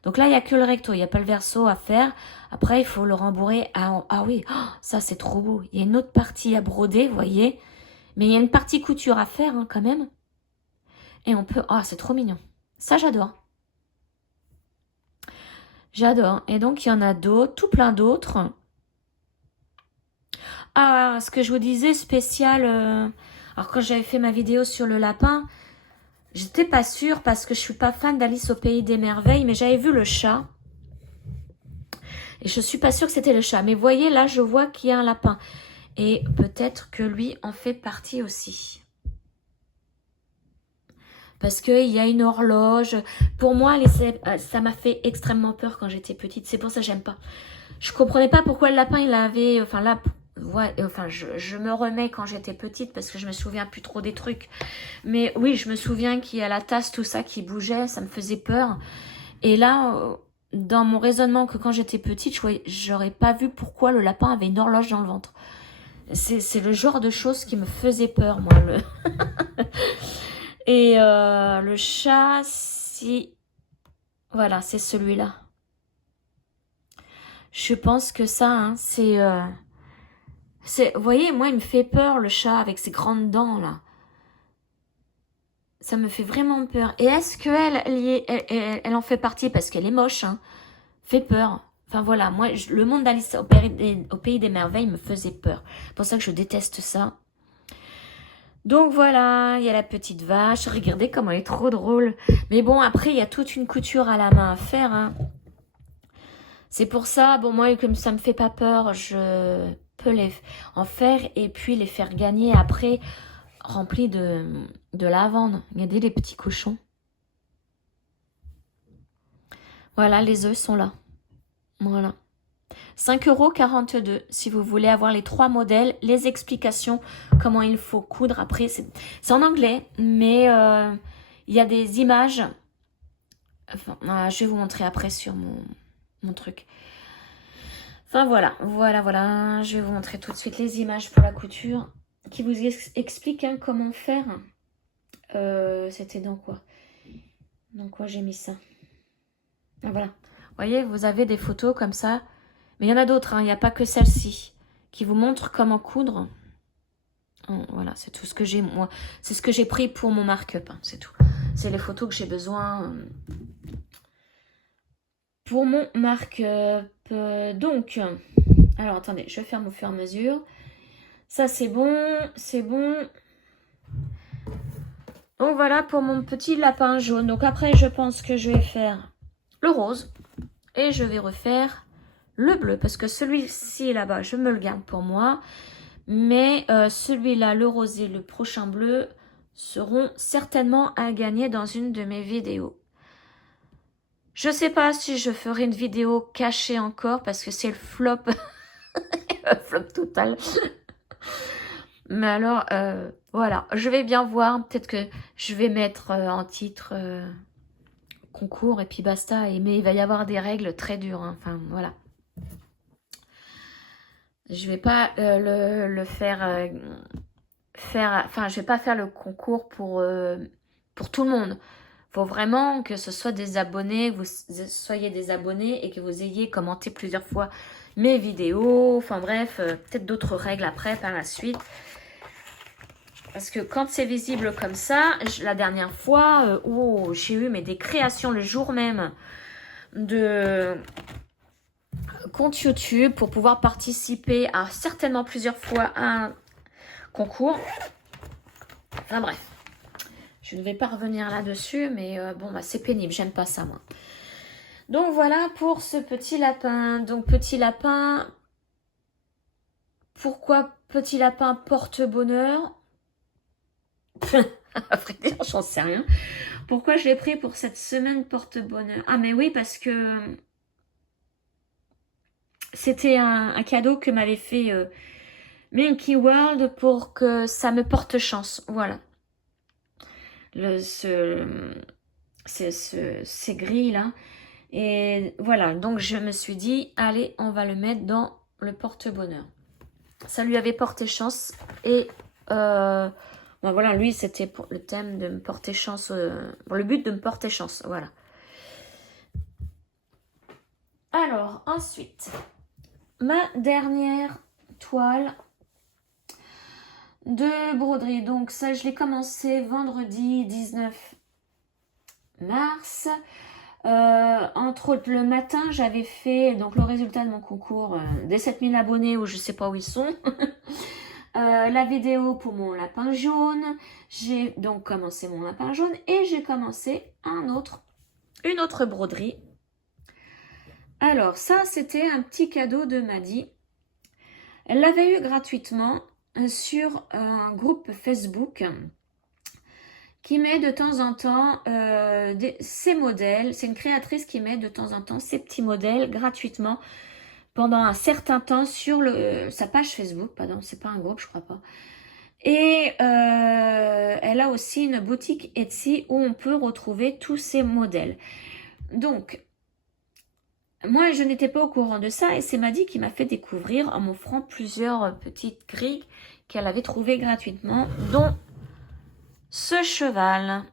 Donc là, il n'y a que le recto, il n'y a pas le verso à faire. Après, il faut le rembourrer. Ah oui, ça c'est trop beau. Il y a une autre partie à broder, vous voyez. Mais il y a une partie couture à faire quand même. Et on peut... c'est trop mignon. Ça, j'adore. J'adore. Et donc, il y en a d'autres, tout plein d'autres. Ah, ce que je vous disais, spécial... Alors, quand j'avais fait ma vidéo sur le lapin, j'étais pas sûre parce que je suis pas fan d'Alice au Pays des Merveilles, mais j'avais vu le chat. Et je suis pas sûre que c'était le chat. Mais voyez, là, je vois qu'il y a un lapin. Et peut-être que lui en fait partie aussi. Parce qu'il y a une horloge. Pour moi, ça m'a fait extrêmement peur quand j'étais petite. C'est pour ça que j'aime pas. Je comprenais pas pourquoi le lapin, il avait... Enfin là, ouais, je me remets quand j'étais petite parce que je me souviens plus trop des trucs. Mais oui, je me souviens qu'il y a la tasse, tout ça qui bougeait. Ça me faisait peur. Et là, dans mon raisonnement que quand j'étais petite, j'aurais pas vu pourquoi le lapin avait une horloge dans le ventre. C'est le genre de choses qui me faisait peur, moi. Et le chat, si... Voilà, c'est celui-là. Je pense que ça, c'est... Vous voyez, moi, il me fait peur, le chat, avec ses grandes dents, là. Ça me fait vraiment peur. Et est-ce qu'elle elle en fait partie parce qu'elle est moche, fait peur. Enfin, voilà, moi, le monde d'Alice au Pays des Merveilles me faisait peur. C'est pour ça que je déteste ça. Donc voilà, il y a la petite vache. Regardez comment elle est trop drôle. Mais bon, après, il y a toute une couture à la main à faire. C'est pour ça, bon, moi, comme ça me fait pas peur, je peux les en faire et puis les faire gagner après, remplis de lavande. Regardez les petits cochons. Voilà, les œufs sont là. Voilà. 5,42 € si vous voulez avoir les 3 modèles, les explications, comment il faut coudre. Après, c'est en anglais, mais il y a des images. Enfin, je vais vous montrer après sur mon truc. Enfin, voilà. Je vais vous montrer tout de suite les images pour la couture qui vous expliquent comment faire. C'était dans quoi? Dans quoi j'ai mis ça? Ah, voilà. Vous voyez, vous avez des photos comme ça. Mais il y en a d'autres, hein, il n'y a pas que celle-ci qui vous montre comment coudre. Voilà, c'est tout ce que j'ai, moi. C'est ce que j'ai pris pour mon mark-up, hein, c'est tout. C'est les photos que j'ai besoin pour mon mark-up. Donc, alors attendez, je vais faire au fur et à mesure. Ça, c'est bon, c'est bon. Donc voilà pour mon petit lapin jaune. Donc après, je pense que je vais faire le rose et je vais refaire le bleu, parce que celui-ci là-bas, je me le garde pour moi. Mais celui-là, le rose et le prochain bleu seront certainement à gagner dans une de mes vidéos. Je ne sais pas si je ferai une vidéo cachée encore, parce que c'est le flop. Le flop total. Mais alors, voilà. Je vais bien voir. Peut-être que je vais mettre en titre concours et puis basta. Mais il va y avoir des règles très dures, hein. Enfin, voilà. Je vais pas le faire, enfin, je vais pas faire le concours pour tout le monde. Faut vraiment que ce soit des abonnés, vous soyez des abonnés et que vous ayez commenté plusieurs fois mes vidéos. Enfin bref, peut-être d'autres règles après par la suite. Parce que quand c'est visible comme ça, la dernière fois, j'ai eu des créations le jour même de compte YouTube pour pouvoir participer à certainement plusieurs fois à un concours. Enfin bref, je ne vais pas revenir là-dessus, mais bon, bah, c'est pénible, j'aime pas ça moi. Donc voilà pour ce petit lapin. Donc petit lapin, pourquoi petit lapin porte bonheur? À vrai dire, j'en sais rien. Pourquoi je l'ai pris pour cette semaine porte bonheur? Ah mais oui, parce que c'était un cadeau que m'avait fait Minky World pour que ça me porte chance. Voilà. Ces grilles là. Et voilà, donc je me suis dit, allez, on va le mettre dans le porte-bonheur. Ça lui avait porté chance. Et ben voilà, lui, c'était pour le thème de me porter chance, pour le but de me porter chance, voilà. Alors, ensuite, ma dernière toile de broderie. Donc ça, je l'ai commencé vendredi 19 mars. Entre autres, le matin, j'avais fait donc le résultat de mon concours des 7000 abonnés, où je sais pas où ils sont. La vidéo pour mon lapin jaune. J'ai donc commencé mon lapin jaune et j'ai commencé une autre broderie. Alors ça, c'était un petit cadeau de Maddy. Elle l'avait eu gratuitement sur un groupe Facebook qui met de temps en temps ses modèles. C'est une créatrice qui met de temps en temps ses petits modèles gratuitement pendant un certain temps sur sa page Facebook. Pardon, c'est pas un groupe, je crois pas. Et elle a aussi une boutique Etsy où on peut retrouver tous ces modèles. Donc, moi, je n'étais pas au courant de ça et c'est Maddy qui m'a fait découvrir en m'offrant plusieurs petites grilles qu'elle avait trouvées gratuitement, dont ce cheval.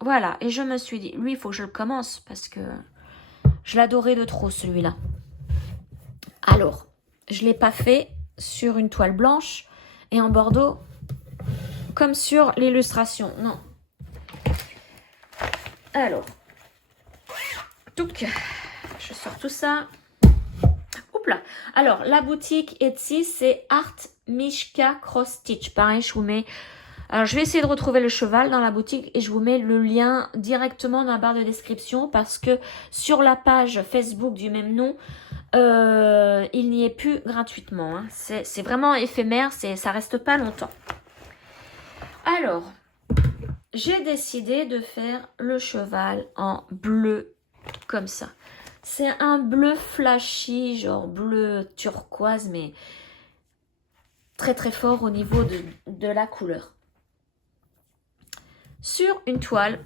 Voilà, et je me suis dit, lui, il faut que je le commence parce que je l'adorais de trop, celui-là. Alors, je ne l'ai pas fait sur une toile blanche et en bordeaux comme sur l'illustration, non. Alors, touc, je sors tout ça. Oups là. Alors, la boutique Etsy, c'est Art Mishka Cross Stitch. Pareil, je vous mets... Alors, je vais essayer de retrouver le cheval dans la boutique et je vous mets le lien directement dans la barre de description parce que sur la page Facebook du même nom, il n'y est plus gratuitement. Hein. C'est vraiment éphémère, ça reste pas longtemps. Alors, j'ai décidé de faire le cheval en bleu comme ça. C'est un bleu flashy, genre bleu turquoise, mais très très fort au niveau de la couleur. Sur une toile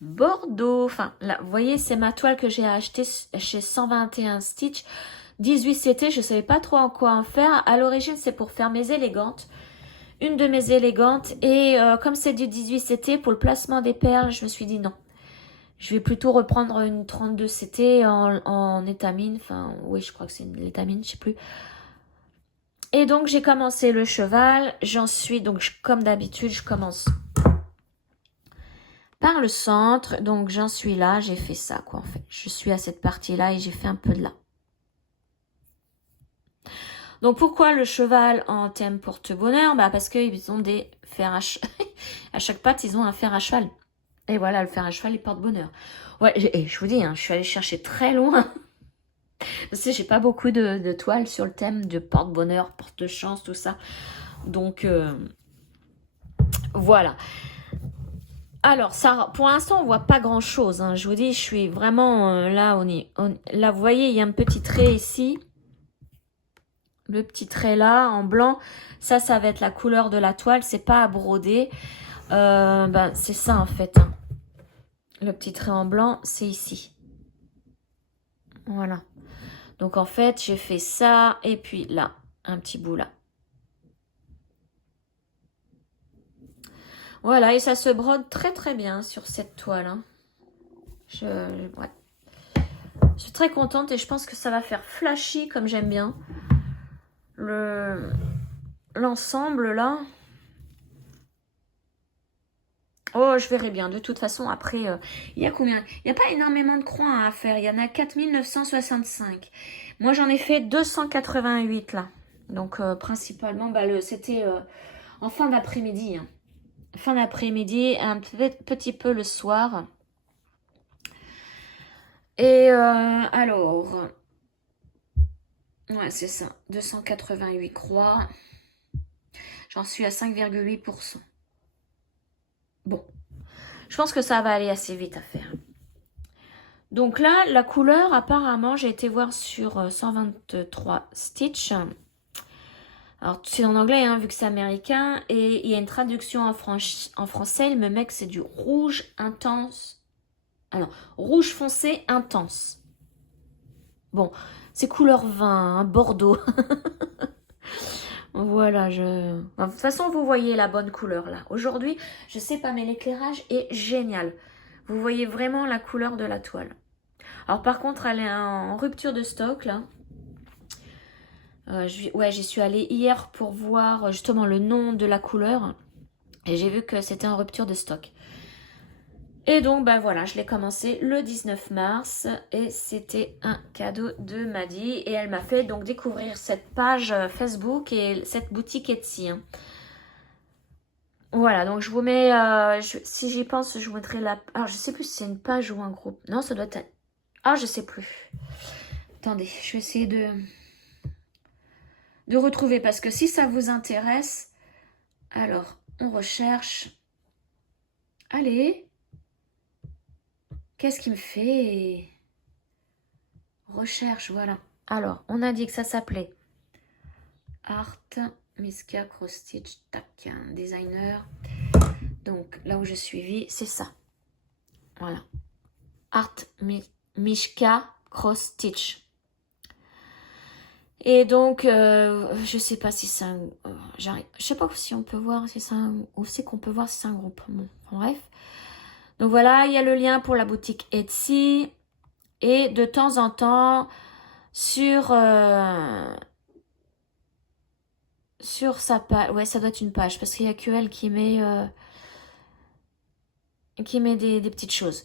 bordeaux, enfin là, vous voyez, c'est ma toile que j'ai achetée chez 121 Stitch, 18 CT, je ne savais pas trop en quoi en faire. À l'origine, c'est pour faire mes élégantes. Une de mes élégantes, et comme c'est du 18 CT, pour le placement des perles, je me suis dit non. Je vais plutôt reprendre une 32 CT en étamine, enfin oui, je crois que c'est une étamine, je sais plus. Et donc j'ai commencé le cheval, j'en suis, donc comme d'habitude, je commence par le centre, donc j'en suis là, j'ai fait ça quoi en fait. Je suis à cette partie-là et j'ai fait un peu de là. Donc pourquoi le cheval en thème porte-bonheur? Bah parce qu'ils ont des fers à cheval. À chaque patte, ils ont un fer à cheval. Et voilà, le fer à cheval, il porte-bonheur. Ouais, et je vous dis, hein, je suis allée chercher très loin. Parce que j'ai pas beaucoup de toiles sur le thème de porte-bonheur, porte-chance, tout ça. Donc, voilà. Alors, ça, pour l'instant, on voit pas grand-chose. Hein. Je vous dis, je suis vraiment là. Là, vous voyez, il y a un petit trait ici. Le petit trait là, en blanc. Ça va être la couleur de la toile. C'est pas à broder. Ben, c'est ça, en fait. Hein. Le petit trait en blanc, c'est ici. Voilà. Donc, en fait, j'ai fait ça. Et puis là, un petit bout là. Voilà, et ça se brode très très bien sur cette toile. Hein. Ouais. Je suis très contente et je pense que ça va faire flashy comme j'aime bien. L'ensemble là. Oh, je verrai bien. De toute façon, après, il y a combien? Il n'y a pas énormément de croix à faire. Il y en a 4965. Moi, j'en ai fait 288 là. Donc, principalement, bah, c'était en fin d'après-midi. Hein. Fin d'après-midi, un petit peu le soir. Et alors, ouais, c'est ça, 288 croix. J'en suis à 5,8%. Bon, je pense que ça va aller assez vite à faire. Donc là, la couleur, apparemment, j'ai été voir sur 123 Stitch. Alors, c'est en anglais, hein, vu que c'est américain. Et il y a une traduction en français. Il me met que c'est du rouge intense. Ah non, rouge foncé intense. Bon, c'est couleur vin, hein, Bordeaux. Voilà, de toute façon, vous voyez la bonne couleur là. Aujourd'hui, je sais pas, mais l'éclairage est génial. Vous voyez vraiment la couleur de la toile. Alors par contre, elle est en rupture de stock là. Ouais, j'y suis allée hier pour voir justement le nom de la couleur. Et j'ai vu que c'était en rupture de stock. Et donc, ben voilà, je l'ai commencé le 19 mars. Et c'était un cadeau de Maddy. Et elle m'a fait donc découvrir cette page Facebook et cette boutique Etsy. Hein. Voilà, donc je vous mets, si j'y pense, je vous mettrai la... Alors, je sais plus si c'est une page ou un groupe. Non, ça doit être... Ah, je sais plus. Attendez, je vais essayer de retrouver, parce que si ça vous intéresse, alors, on recherche. Allez. Qu'est-ce qui me fait? Recherche, voilà. Alors, on a dit que ça s'appelait Art Miska Cross Stitch, tac, designer. Donc, là où je suis, c'est ça. Voilà. Art Mishka Cross Stitch. Et donc, je sais pas si c'est un... j'arrive. Je sais pas si on peut voir si c'est un... Ou c'est qu'on peut voir si c'est un groupe. Bon, bref. Donc voilà, il y a le lien pour la boutique Etsy. Et de temps en temps, sur sa page... Ouais, ça doit être une page. Parce qu'il y a que elle qui met des petites choses.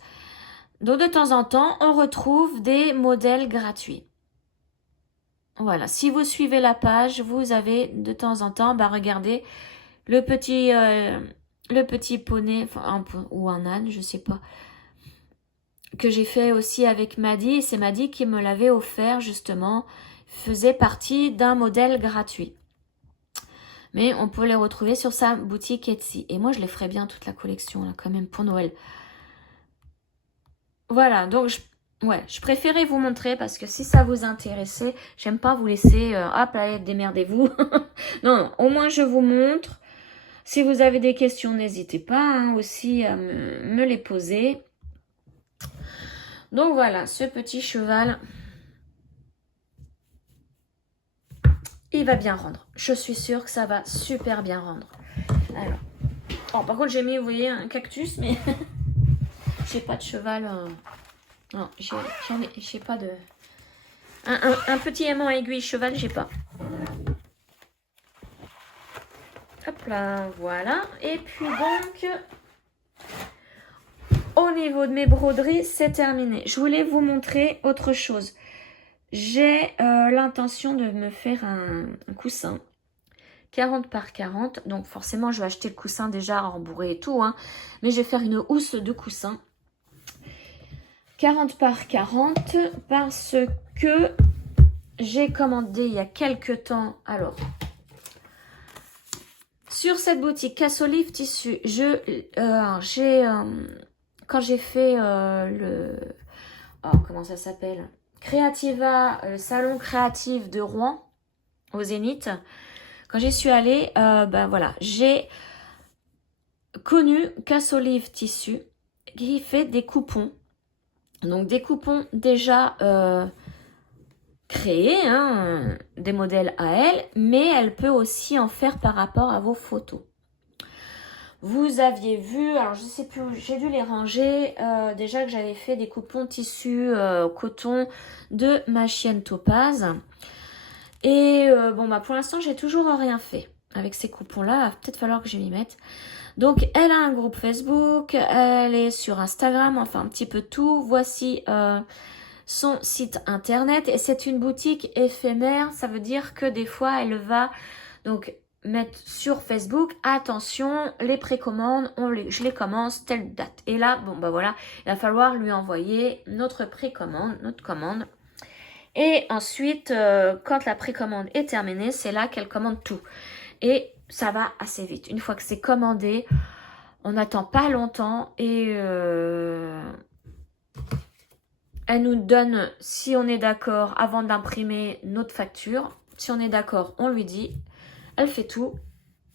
Donc de temps en temps, on retrouve des modèles gratuits. Voilà, si vous suivez la page, vous avez de temps en temps, bah regardez, le petit poney, enfin, ou un âne, je sais pas, que j'ai fait aussi avec Maddy. C'est Maddy qui me l'avait offert justement, faisait partie d'un modèle gratuit. Mais on peut les retrouver sur sa boutique Etsy. Et moi, je les ferais bien toute la collection, là, quand même, pour Noël. Voilà, donc Ouais, je préférais vous montrer parce que si ça vous intéressait, j'aime pas vous laisser, hop, allez, démerdez-vous. Non, non, au moins je vous montre. Si vous avez des questions, n'hésitez pas hein, aussi à me les poser. Donc voilà, ce petit cheval, il va bien rendre. Je suis sûre que ça va super bien rendre. Alors, oh, par contre, j'ai mis, vous voyez, un cactus, mais j'ai pas de cheval. Non, j'ai pas de... Un petit aimant aiguille cheval, j'ai pas. Hop là, voilà. Et puis donc, au niveau de mes broderies, c'est terminé. Je voulais vous montrer autre chose. J'ai l'intention de me faire un coussin 40 par 40. Donc forcément, je vais acheter le coussin déjà rembourré et tout. Hein, mais je vais faire une housse de coussin 40 par 40 parce que j'ai commandé il y a quelques temps. Alors, sur cette boutique Cassolive Tissu, quand j'ai fait le... Oh, comment ça s'appelle? Creativa, salon créatif de Rouen, au Zénith. Quand j'y suis allée, ben voilà, j'ai connu Cassolive Tissu qui fait des coupons. Donc des coupons déjà créés, hein, des modèles à elle, mais elle peut aussi en faire par rapport à vos photos. Vous aviez vu, alors je sais plus où, j'ai dû les ranger, déjà que j'avais fait des coupons tissu coton de ma chienne Topaz. Et bon bah pour l'instant j'ai toujours rien fait avec ces coupons là, il va peut-être falloir que je m'y mette. Donc elle a un groupe Facebook, elle est sur Instagram, enfin un petit peu tout. Voici son site internet et c'est une boutique éphémère, ça veut dire que des fois elle va donc mettre sur Facebook, attention, les précommandes, je les commence telle date. Et là, bon bah voilà, il va falloir lui envoyer notre précommande, notre commande. Et ensuite, quand la précommande est terminée, c'est là qu'elle commande tout. Et ça va assez vite. Une fois que c'est commandé, on n'attend pas longtemps et elle nous donne, si on est d'accord, avant d'imprimer notre facture. Si on est d'accord, on lui dit. Elle fait tout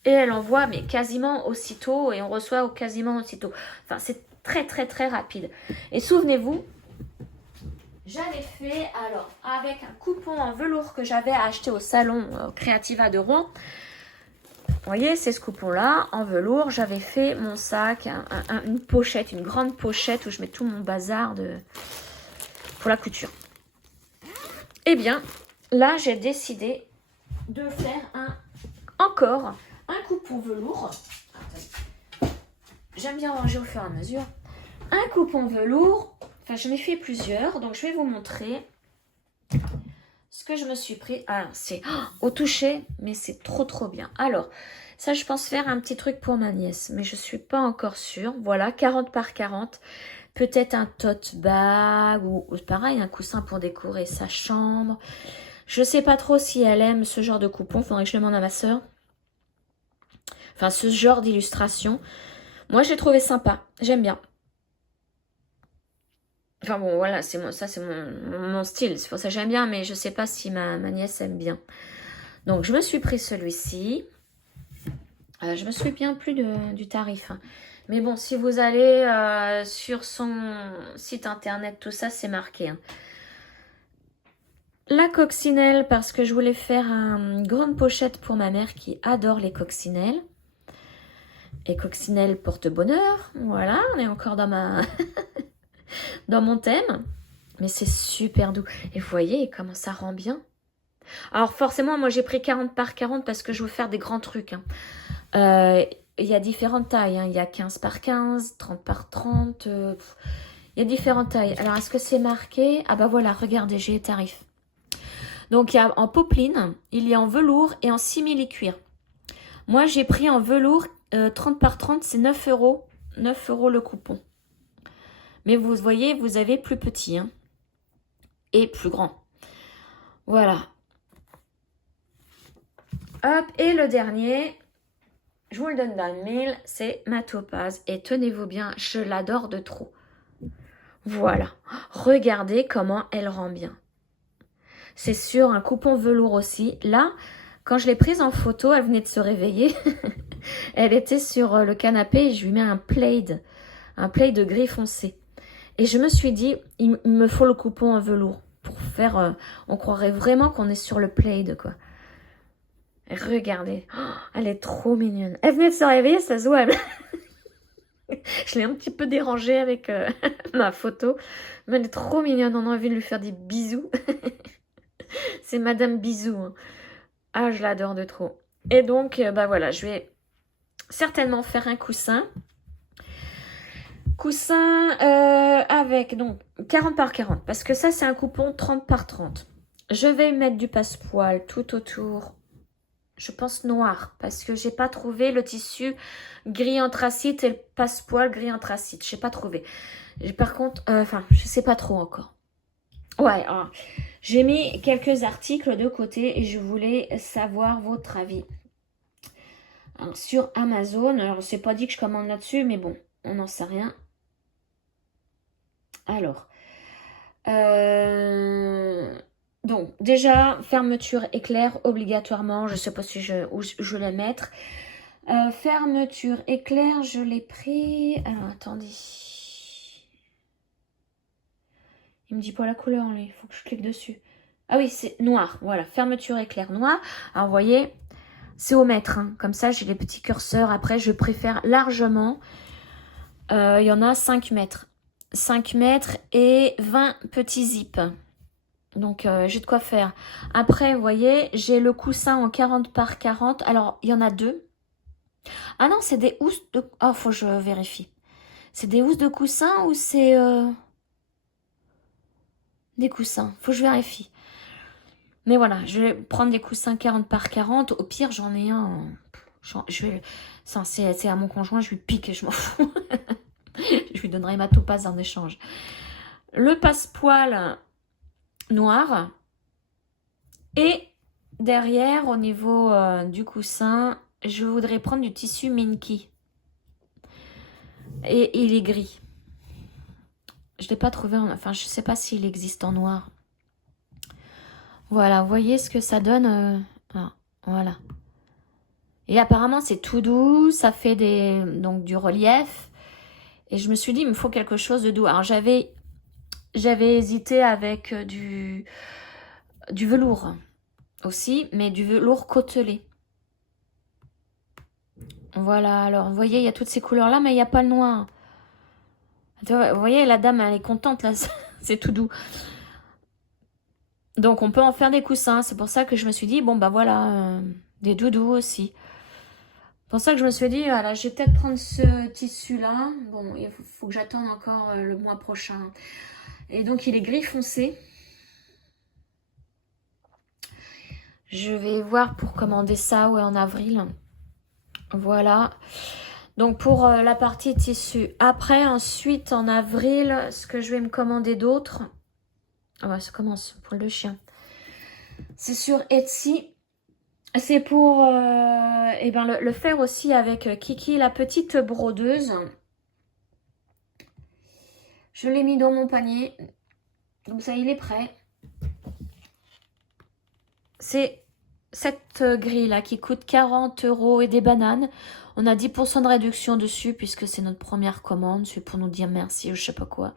et elle envoie, mais quasiment aussitôt et on reçoit quasiment aussitôt. Enfin, c'est très, très, très rapide. Et souvenez-vous, j'avais fait, alors, avec un coupon en velours que j'avais acheté au salon Creativa de Rouen. Vous voyez, c'est ce coupon-là, en velours. J'avais fait mon sac, une pochette, une grande pochette où je mets tout mon bazar pour la couture. Eh bien, là, j'ai décidé de faire encore un coupon velours. J'aime bien ranger au fur et à mesure. Un coupon velours. Enfin, je m'ai fait plusieurs, donc je vais vous montrer ce que je me suis pris. Alors, c'est au toucher, mais c'est trop trop bien. Alors, ça, je pense faire un petit truc pour ma nièce, mais je suis pas encore sûre. Voilà, 40 par 40. Peut-être un tote bag ou pareil, un coussin pour décorer sa chambre. Je sais pas trop si elle aime ce genre de coupon. Faudrait que je demande à ma soeur. Enfin, ce genre d'illustration. Moi, j'ai trouvé sympa. J'aime bien. Enfin bon, voilà, c'est mon style. C'est pour ça que j'aime bien, mais je sais pas si ma nièce aime bien. Donc, je me suis pris celui-ci. Je me souviens plus du tarif. Hein. Mais bon, si vous allez sur son site internet, tout ça, c'est marqué. Hein. La coccinelle, parce que je voulais faire une grande pochette pour ma mère qui adore les coccinelles. Et coccinelle porte-bonheur. Voilà, on est encore dans dans mon thème. Mais c'est super doux. Et vous voyez comment ça rend bien. Alors forcément, moi j'ai pris 40 par 40 parce que je veux faire des grands trucs. Hein. Il y a différentes tailles. Hein. Il y a 15 par 15, 30 par 30. Il y a différentes tailles. Alors est-ce que c'est marqué? Ah bah voilà, regardez, j'ai les tarifs. Donc il y a en popeline, il y a en velours et en simili-cuir. Moi j'ai pris en velours 30 par 30, c'est 9 euros. 9 euros le coupon. Mais vous voyez, vous avez plus petit hein, et plus grand. Voilà. Hop, et le dernier, je vous le donne dans le mille, c'est ma Topaz. Et tenez-vous bien, je l'adore de trop. Voilà. Regardez comment elle rend bien. C'est sur un coupon velours aussi. Là, quand je l'ai prise en photo, elle venait de se réveiller. Elle était sur le canapé et je lui mets un plaid gris foncé. Et je me suis dit, il me faut le coupon en velours pour faire... on croirait vraiment qu'on est sur le plaid, quoi. Regardez, oh, elle est trop mignonne. Elle venait de se réveiller, ça se voit. Je l'ai un petit peu dérangée avec ma photo. Mais elle est trop mignonne, on a envie de lui faire des bisous. C'est Madame Bisou. Hein. Ah, je l'adore de trop. Et donc, bah voilà, je vais certainement faire un coussin. Coussin avec donc 40 par 40. Parce que ça, c'est un coupon 30 par 30. Je vais mettre du passepoil tout autour. Je pense noir, parce que j'ai pas trouvé le tissu gris anthracite et le passepoil gris anthracite. J'ai pas trouvé. Par contre, enfin, je sais pas trop encore. Ouais, j'ai mis quelques articles de côté et je voulais savoir votre avis. Alors, sur Amazon, alors c'est pas dit que je commande là-dessus, mais bon, on n'en sait rien. Alors, donc déjà, fermeture éclair obligatoirement. Je sais pas si où je vais la mettre. Fermeture éclair, je l'ai pris. Alors, attendez. Il me dit pas la couleur, là. Il faut que je clique dessus. Ah oui, c'est noir. Voilà, fermeture éclair noir. Alors, vous voyez, c'est au mètre. Hein. Comme ça, j'ai les petits curseurs. Après, je préfère largement. Il y en a 5 mètres. 5 mètres et 20 petits zips. Donc, j'ai de quoi faire. Après, vous voyez, j'ai le coussin en 40 par 40. Alors, il y en a 2. Ah non, c'est des housses de... Oh, faut que je vérifie. C'est des housses de coussin ou c'est... des coussins. Faut que je vérifie. Mais voilà, je vais prendre des coussins 40 par 40. Au pire, j'en ai un... Je vais... Ça, c'est à mon conjoint, je lui pique et je m'en fous. Je lui donnerai ma topaz en échange. Le passepoil noir. Et derrière, au niveau du coussin, je voudrais prendre du tissu Minky. Et il est gris. Je ne l'ai pas trouvé, enfin je ne sais pas s'il existe en noir. Voilà, vous voyez ce que ça donne voilà. Et apparemment c'est tout doux, ça fait donc du relief. Et je me suis dit, il me faut quelque chose de doux. Alors j'avais hésité avec du velours aussi, mais du velours côtelé. Voilà, alors vous voyez, il y a toutes ces couleurs-là, mais il n'y a pas le noir. Vous voyez, la dame, elle est contente, là, c'est tout doux. Donc, on peut en faire des coussins. C'est pour ça que je me suis dit, bon, bah voilà, des doudous aussi. C'est pour ça que je me suis dit, voilà, je vais peut-être prendre ce tissu-là. Bon, il faut que j'attende encore le mois prochain. Et donc, il est gris foncé. Je vais voir pour commander ça, ouais, en avril. Voilà. Donc, pour la partie tissu. Après, ensuite, en avril, ce que je vais me commander d'autre... Ah ouais, ça commence pour le chien. C'est sur Etsy. C'est pour le faire aussi avec Kiki, la petite brodeuse. Je l'ai mis dans mon panier. Comme ça, il est prêt. C'est cette grille-là qui coûte 40 € et des bananes. On a 10% de réduction dessus puisque c'est notre première commande. C'est pour nous dire merci ou je sais pas quoi.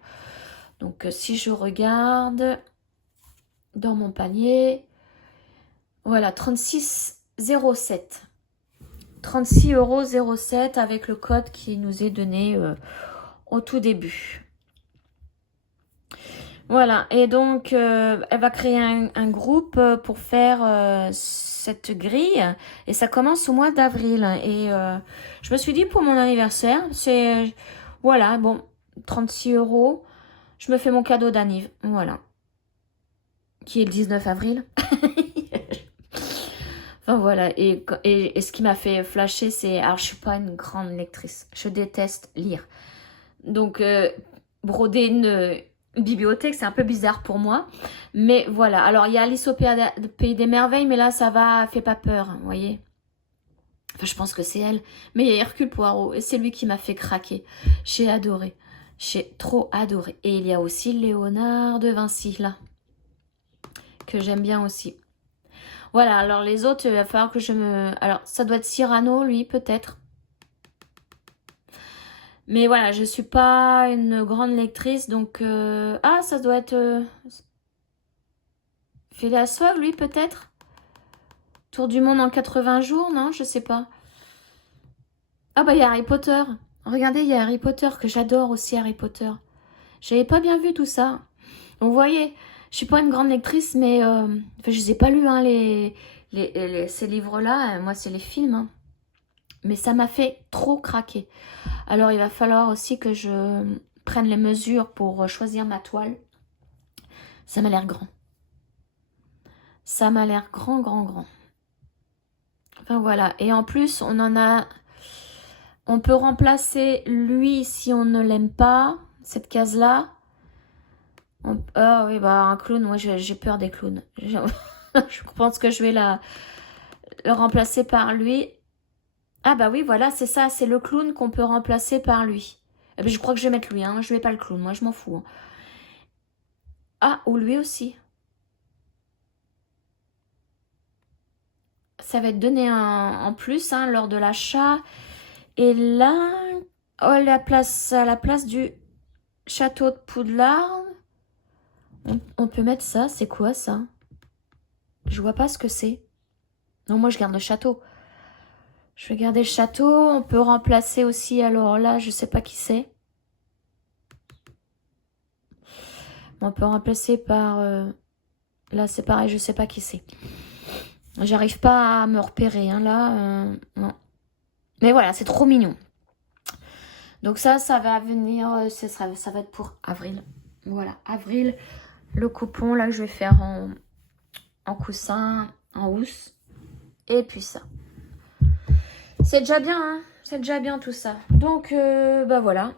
Donc, si je regarde dans mon panier, voilà, 36,07 €. 36,07 € avec le code qui nous est donné au tout début. Voilà, et donc elle va créer un groupe pour faire cette grille et ça commence au mois d'avril. Et je me suis dit pour mon anniversaire, c'est voilà, bon, 36 €. Je me fais mon cadeau d'anniv, voilà, qui est le 19 avril. Enfin voilà, et ce qui m'a fait flasher, c'est... Alors, je suis pas une grande lectrice. Je déteste lire. Donc, broder une bibliothèque, c'est un peu bizarre pour moi. Mais voilà, alors il y a Alice au Pays des Merveilles, mais là, ça va, fait pas peur, vous voyez. Enfin, je pense que c'est elle. Mais il y a Hercule Poirot, et c'est lui qui m'a fait craquer. J'ai adoré. J'ai trop adoré. Et il y a aussi Léonard de Vinci, là, que j'aime bien aussi. Voilà, alors les autres, il va falloir que je me... Alors, ça doit être Cyrano, lui, peut-être. Mais voilà, je suis pas une grande lectrice, donc... Ah, ça doit être... Phileas Fogg, lui, peut-être. Tour du monde en 80 jours, non? Je sais pas. Ah bah, il y a Harry Potter. Regardez, il y a Harry Potter, que j'adore aussi, Harry Potter. J'avais pas bien vu tout ça. Donc, vous voyez, je suis pas une grande lectrice, mais... Enfin, je les ai pas lus, hein, ces livres-là. Moi, c'est les films, hein. Mais ça m'a fait trop craquer. Alors, il va falloir aussi que je prenne les mesures pour choisir ma toile. Ça m'a l'air grand. Ça m'a l'air grand, grand, grand. Enfin, voilà. Et en plus, on en a... On peut remplacer lui si on ne l'aime pas, cette case-là. Ah oui, bah un clown, moi j'ai peur des clowns. Je pense que je vais le remplacer par lui. Ah bah oui, voilà, c'est ça, c'est le clown qu'on peut remplacer par lui. Eh bien, je crois que je vais mettre lui, hein. Je vais pas le clown, moi je m'en fous, hein. Ah, ou lui aussi. Ça va être donné en plus, hein, lors de l'achat. Et là, oh, à la place du château de Poudlard, on peut mettre ça. C'est quoi ça? Je vois pas ce que c'est. Non, moi je garde le château. Je vais garder le château. On peut remplacer aussi, alors là, je sais pas qui c'est. On peut remplacer par... là, c'est pareil, je sais pas qui c'est. J'arrive pas à me repérer, hein, là. Non. Mais voilà, c'est trop mignon. Donc ça va venir... ça va être pour avril. Voilà, avril. Le coupon, là, que je vais faire en coussin, en housse. Et puis ça. C'est déjà bien, hein. C'est déjà bien tout ça. Donc, bah voilà.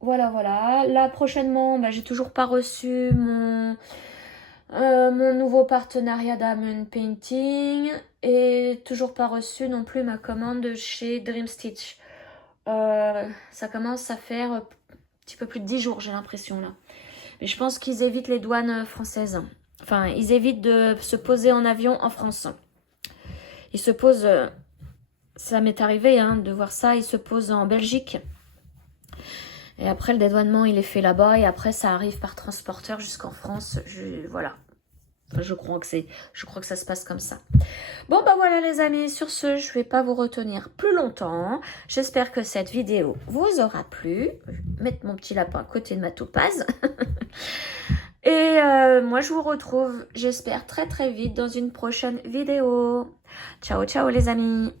Voilà. Là, prochainement, bah, j'ai toujours pas reçu mon nouveau partenariat d'Amon Painting. Et toujours pas reçu non plus ma commande chez Dream Stitch. Ça commence à faire un petit peu plus de 10 jours, j'ai l'impression, là. Mais je pense qu'ils évitent les douanes françaises. Enfin, ils évitent de se poser en avion en France. Ils se posent... ça m'est arrivé, hein, de voir ça. Ils se posent en Belgique. Et après, le dédouanement, il est fait là-bas. Et après, ça arrive par transporteur jusqu'en France. Voilà. Je crois que ça se passe comme ça. Bon, bah voilà les amis. Sur ce, je ne vais pas vous retenir plus longtemps. J'espère que cette vidéo vous aura plu. Je vais mettre mon petit lapin à côté de ma topaze. Et moi, je vous retrouve, j'espère, très très vite dans une prochaine vidéo. Ciao, ciao les amis.